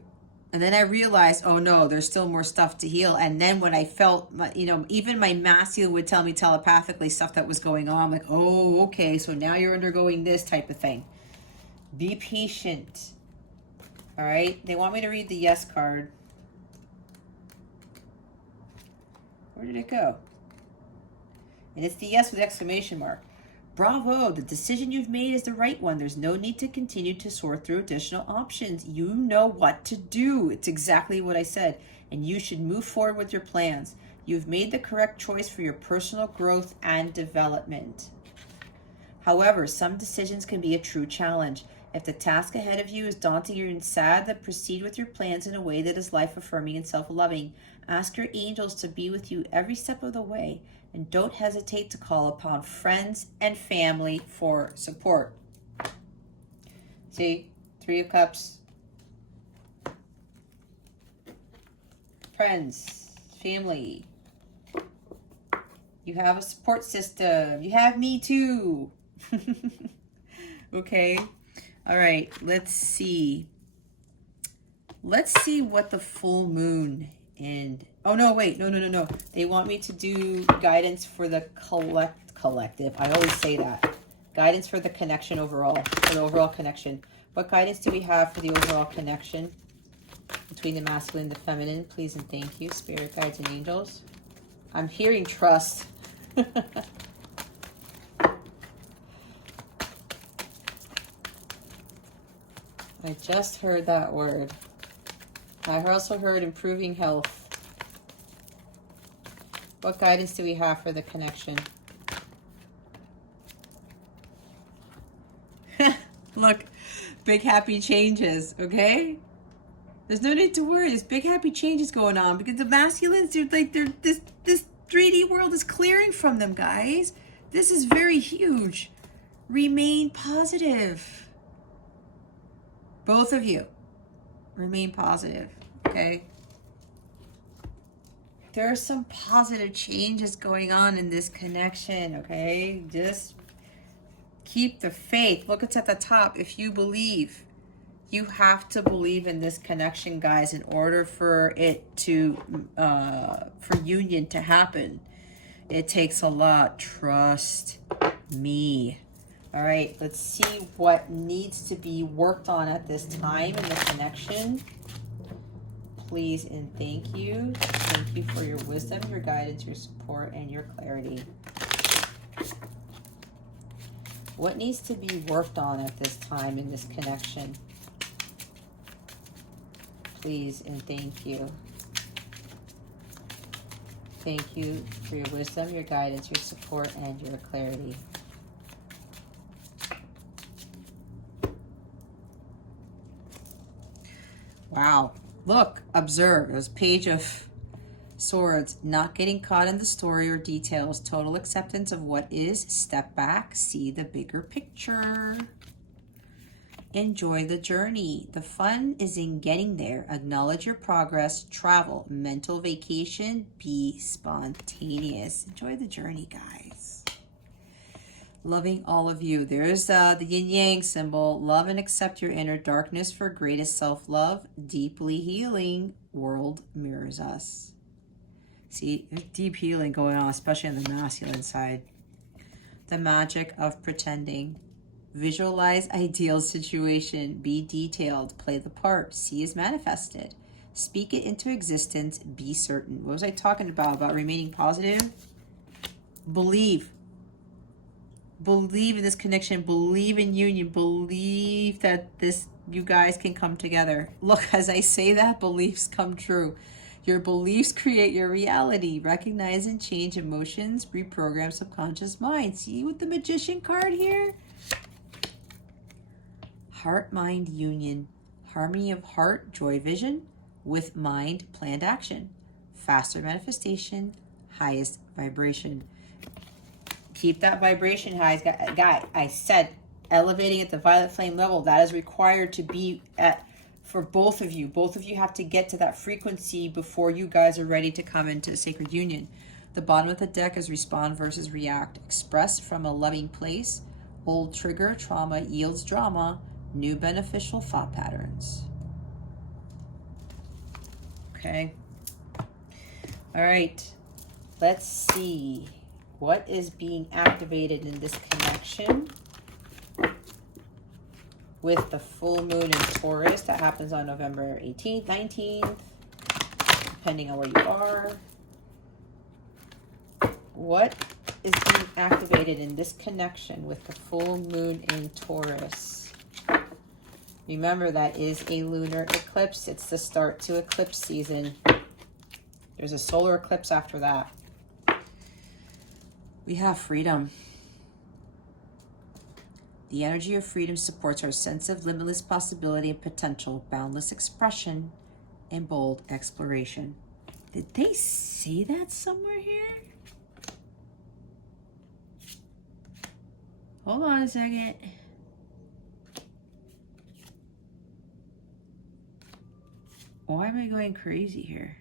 And then I realized, oh no, there's still more stuff to heal. And then when I felt, you know, even my masculine would tell me telepathically stuff that was going on. I'm like, oh, okay, so now you're undergoing this type of thing. Be patient. All right. They want me to read the yes card. Where did it go? And it's the yes with exclamation mark. Bravo, the decision you've made is the right one. There's no need to continue to sort through additional options. You know what to do. It's exactly what I said. And you should move forward with your plans. You've made the correct choice for your personal growth and development. However, some decisions can be a true challenge. If the task ahead of you is daunting or sad, then proceed with your plans in a way that is life-affirming and self-loving. Ask your angels to be with you every step of the way, and don't hesitate to call upon friends and family for support. See, 3 of Cups. Friends, family. You have a support system. You have me too. Okay. All right. Let's see. Let's see what the full moon and oh no, wait, no. They want me to do guidance for the collective. I always say that. Guidance for the connection overall, for the overall connection. What guidance do we have for the overall connection between the masculine and the feminine? Please and thank you, spirit guides and angels. I'm hearing trust. I just heard that word. I also heard improving health. What guidance do we have for the connection? Look, big happy changes, okay? There's no need to worry. There's big happy changes going on because the masculines, this 3D world is clearing from them, guys. This is very huge. Remain positive. Both of you, remain positive, okay? There are some positive changes going on in this connection, okay? Just keep the faith. Look, it's at the top. If you believe, you have to believe in this connection, guys, in order for it to, for union to happen. It takes a lot. Trust me. All right, let's see what needs to be worked on at this time in the connection. Please and thank you. Thank you for your wisdom, your guidance, your support, and your clarity. What needs to be worked on at this time in this connection? Please and thank you. Thank you for your wisdom, your guidance, your support, and your clarity. Wow. Look, observe. It was Page of Swords. Not getting caught in the story or details. Total acceptance of what is. Step back. See the bigger picture. Enjoy the journey. The fun is in getting there. Acknowledge your progress. Travel. Mental vacation. Be spontaneous. Enjoy the journey, guys. Loving all of you. There's the yin-yang symbol. Love and accept your inner darkness for greatest self-love. Deeply healing. World mirrors us. See, there's deep healing going on, especially on the masculine side. The magic of pretending. Visualize ideal situation. Be detailed. Play the part. See as manifested. Speak it into existence. Be certain. What was I talking about? About remaining positive? Believe. Believe in this connection. Believe in union. Believe that you guys can come together. Look, as I say that, beliefs come true. Your beliefs create your reality. Recognize and change emotions. Reprogram subconscious mind. See with the Magician card here? Heart-mind union. Harmony of heart, joy vision. With mind, planned action. Faster manifestation. Highest vibration. Keep that vibration high. Guy, I said elevating at the violet flame level. That is required to be at for both of you. Both of you have to get to that frequency before you guys are ready to come into a sacred union. The bottom of the deck is respond versus react. Express from a loving place. Old trigger, trauma yields drama. New beneficial thought patterns. Okay. All right. Let's see what is being activated in this connection with the full moon in Taurus that happens on November 18th, 19th, depending on where you are. What is being activated in this connection with the full moon in Taurus? Remember, that is a lunar eclipse. It's the start to eclipse season. There's a solar eclipse after that. We have freedom. The energy of freedom supports our sense of limitless possibility and potential, boundless expression, and bold exploration. Did they say that somewhere here? Hold on a second. Why am I going crazy here?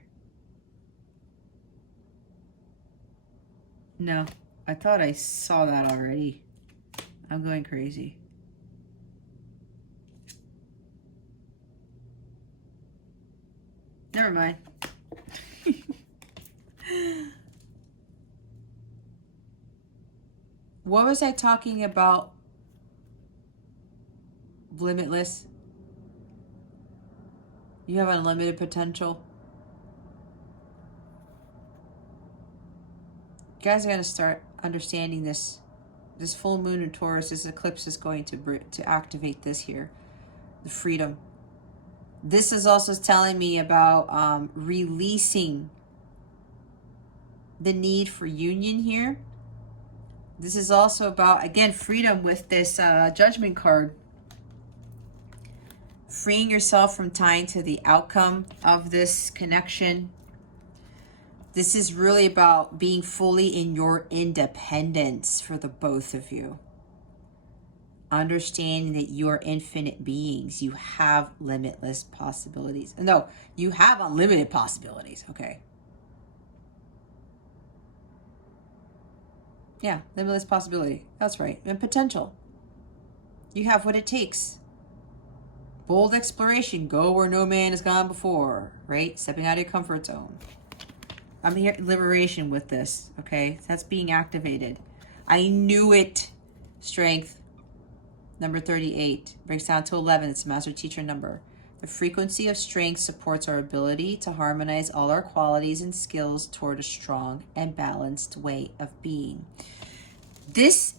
No, I thought I saw that already. I'm going crazy. Never mind. What was I talking about? Limitless. You have unlimited potential. You guys are going to start understanding this. This full moon in Taurus, this eclipse is going to activate this here. The freedom. This is also telling me about releasing the need for union here. This is also about, again, freedom with this judgment card. Freeing yourself from tying to the outcome of this connection. This is really about being fully in your independence for the both of you. Understanding that you are infinite beings. You have limitless possibilities. No, you have unlimited possibilities, okay? Yeah, limitless possibility. That's right. And potential. You have what it takes. Bold exploration. Go where no man has gone before, right? Stepping out of your comfort zone. I'm here, liberation with this, okay? That's being activated. I knew it. Strength. Number 38. Breaks down to 11. It's a master teacher number. The frequency of strength supports our ability to harmonize all our qualities and skills toward a strong and balanced way of being.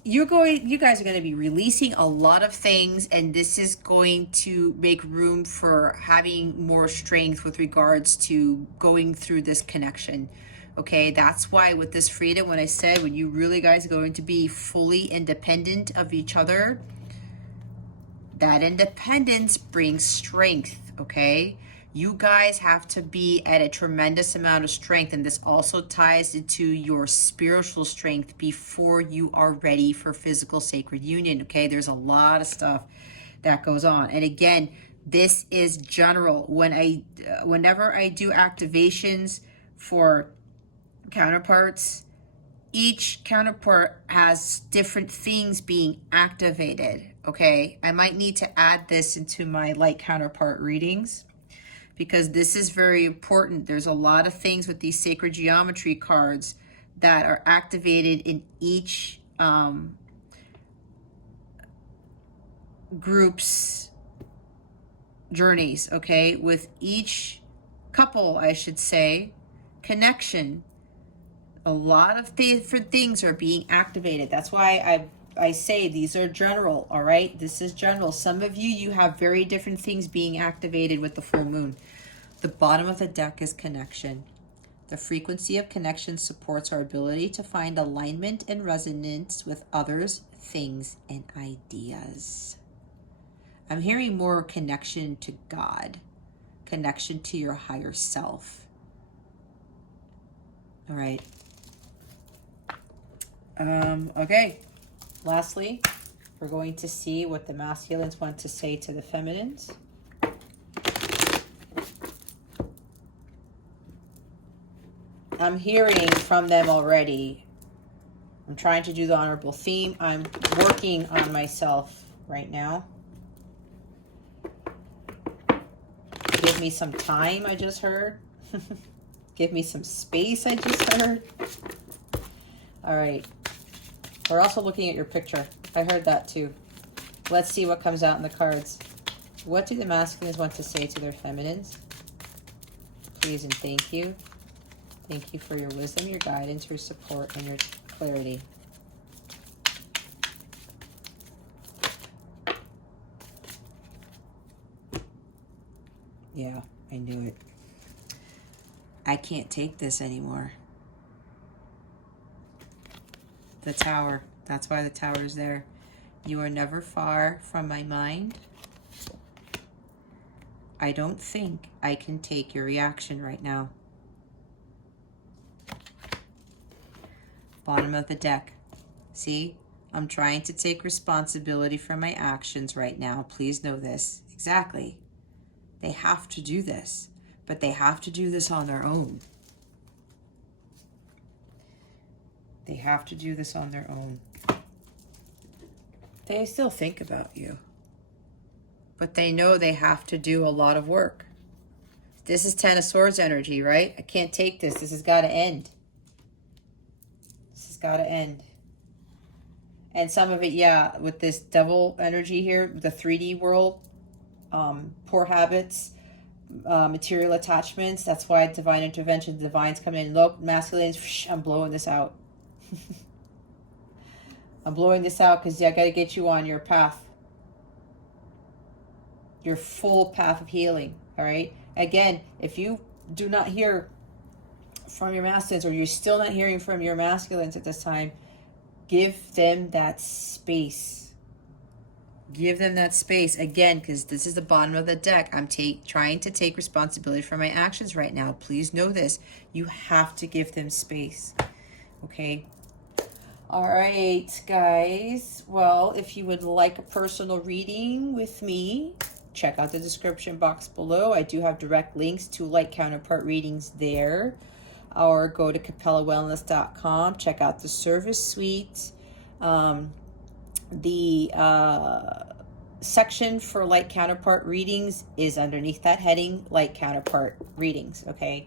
You guys are going to be releasing a lot of things, and this is going to make room for having more strength with regards to going through this connection. Okay, that's why with this freedom, when I said when you really guys are going to be fully independent of each other, that independence brings strength, okay? You guys have to be at a tremendous amount of strength, and this also ties into your spiritual strength before you are ready for physical sacred union, okay? There's a lot of stuff that goes on. And again, this is general. Whenever I do activations for counterparts, each counterpart has different things being activated, okay? I might need to add this into my light counterpart readings, because this is very important. There's a lot of things with these sacred geometry cards that are activated in each group's journeys, okay? With each couple, I should say, connection, a lot of different things are being activated. That's why I say these are general, all right? This is general. Some of you have very different things being activated with the full moon. The bottom of the deck is connection. The frequency of connection supports our ability to find alignment and resonance with others, things, and ideas. I'm hearing more connection to God, connection to your higher self. All right. Okay. Lastly, we're going to see what the masculines want to say to the feminines. I'm hearing from them already. I'm trying to do the honorable theme. I'm working on myself right now. Give me some time, I just heard. Give me some space, I just heard. All right. We're also looking at your picture. I heard that too. Let's see what comes out in the cards. What do the masculines want to say to their feminines? Please and thank you. Thank you for your wisdom, your guidance, your support, and your clarity. Yeah, I knew it. I can't take this anymore. The Tower. That's why the Tower is there. You are never far from my mind. I don't think I can take your reaction right now. Bottom of the deck. See? I'm trying to take responsibility for my actions right now. Please know this. Exactly. They have to do this, but they have to do this on their own. They have to do this on their own. They still think about you, but they know they have to do a lot of work. This is Ten of Swords energy, right? I can't take this. This has got to end. This has got to end. And some of it, yeah, with this devil energy here, the 3D world, poor habits, material attachments. That's why divine intervention, the divines come in. Look, masculines, I'm blowing this out. I'm blowing this out because I got to get you on your path. Your full path of healing, all right? Again, if you do not hear from your masculines, or you're still not hearing from your masculines at this time, give them that space. Give them that space, again, because this is the bottom of the deck. I'm trying to take responsibility for my actions right now. Please know this. You have to give them space, okay? All right, guys. Well, if you would like a personal reading with me, check out the description box below. I do have direct links to Light Counterpart readings there. Or go to capellawellness.com. Check out the service suite. The section for Light Counterpart readings is underneath that heading, Light Counterpart readings, okay?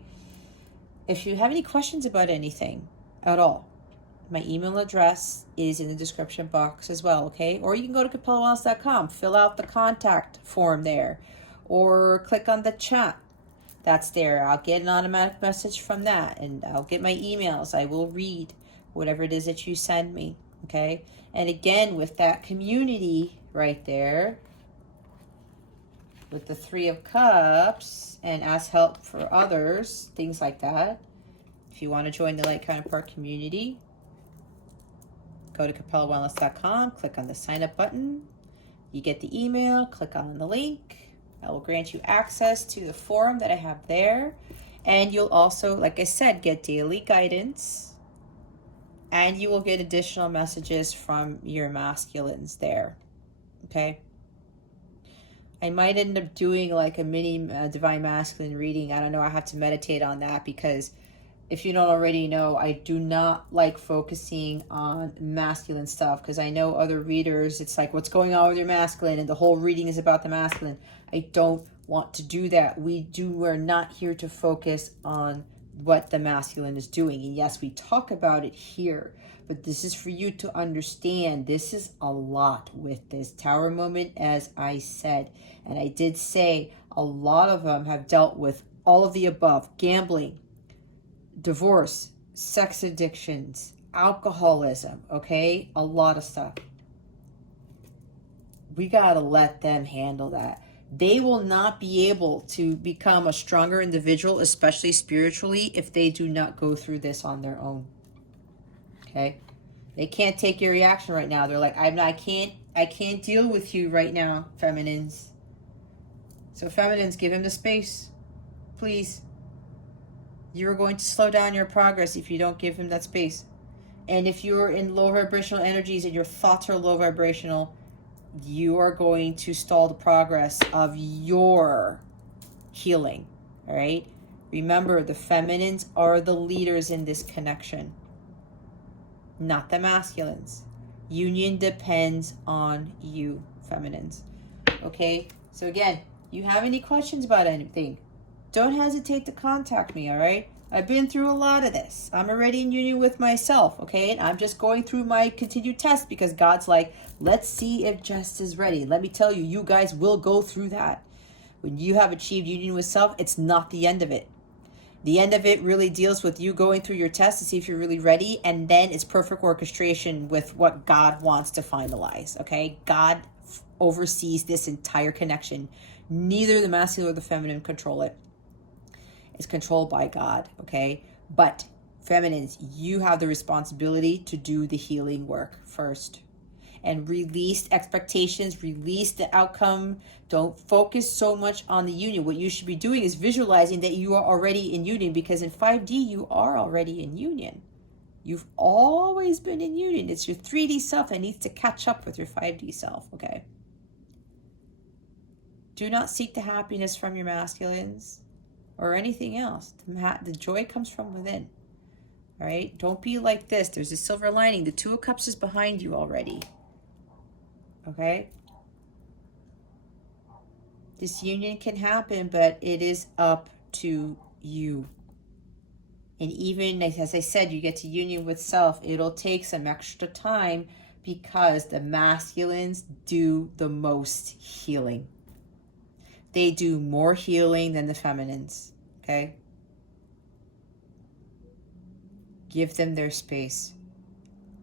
If you have any questions about anything at all, my email address is in the description box as well, okay? Or you can go to capellawellness.com, fill out the contact form there, or click on the chat. That's there. I'll get an automatic message from that, and I'll get my emails. I will read whatever it is that you send me, okay? And again, with that community right there, with the 3 of Cups, and ask help for others, things like that. If you want to join the Light Counterpart community, go to capellawellness.com, click on the sign up button. You get the email, click on the link. I will grant you access to the forum that I have there. And you'll also, like I said, get daily guidance. And you will get additional messages from your masculines there. Okay? I might end up doing like a mini Divine Masculine reading. I don't know. I have to meditate on that because if you don't already know, I do not like focusing on masculine stuff because I know other readers, it's like, what's going on with your masculine? And the whole reading is about the masculine. I don't want to do that. We're not here to focus on what the masculine is doing. And yes, we talk about it here, but this is for you to understand. This is a lot with this Tower moment, as I said. And I did say a lot of them have dealt with all of the above: gambling, divorce, sex addictions, alcoholism, okay? A lot of stuff. We got to let them handle that. They will not be able to become a stronger individual, especially spiritually, if they do not go through this on their own. Okay? They can't take your reaction right now. They're like, I can't deal with you right now, feminines. So feminines, give him the space. Please. You're going to slow down your progress if you don't give him that space. And if you're in low vibrational energies and your thoughts are low vibrational, you are going to stall the progress of your healing. All right? Remember, the feminines are the leaders in this connection, not the masculines. Union depends on you, feminines. Okay? So again, you have any questions about anything, don't hesitate to contact me, all right? I've been through a lot of this. I'm already in union with myself, okay? And I'm just going through my continued test because God's like, let's see if Jess is ready. Let me tell you, you guys will go through that. When you have achieved union with self, it's not the end of it. The end of it really deals with you going through your test to see if you're really ready, and then it's perfect orchestration with what God wants to finalize, okay? God oversees this entire connection. Neither the masculine or the feminine control it. It's controlled by God, okay? But feminines, you have the responsibility to do the healing work first. And release expectations, release the outcome. Don't focus so much on the union. What you should be doing is visualizing that you are already in union, because in 5D, you are already in union. You've always been in union. It's your 3D self that needs to catch up with your 5D self, okay? Do not seek the happiness from your masculines or anything else. The joy comes from within, all right? Don't be like this. There's a silver lining. The Two of Cups is behind you already. Okay? This union can happen, but it is up to you. And even, as I said, you get to union with self, it'll take some extra time because the masculines do the most healing. They do more healing than the feminines, okay? Give them their space.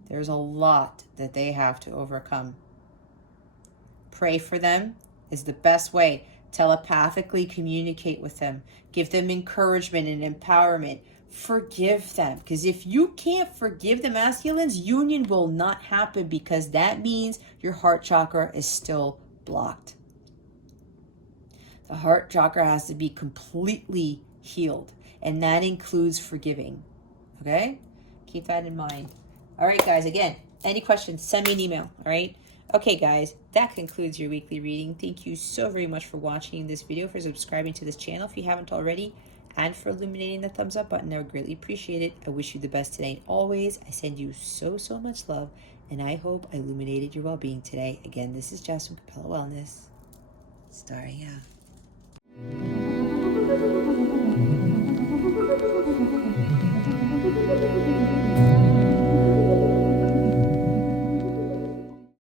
There's a lot that they have to overcome. Pray for them is the best way. Telepathically communicate with them. Give them encouragement and empowerment. Forgive them. Because if you can't forgive the masculines, union will not happen, because that means your heart chakra is still blocked. The heart chakra has to be completely healed, and that includes forgiving. Okay? Keep that in mind. All right, guys, again, any questions, send me an email, all right? Okay, guys, that concludes your weekly reading. Thank you so very much for watching this video, for subscribing to this channel if you haven't already, and for illuminating the thumbs up button. I would greatly appreciate it. I wish you the best today and always. I send you so much love, and I hope I illuminated your well-being today. Again, this is Jess from Capella Wellness, starting out.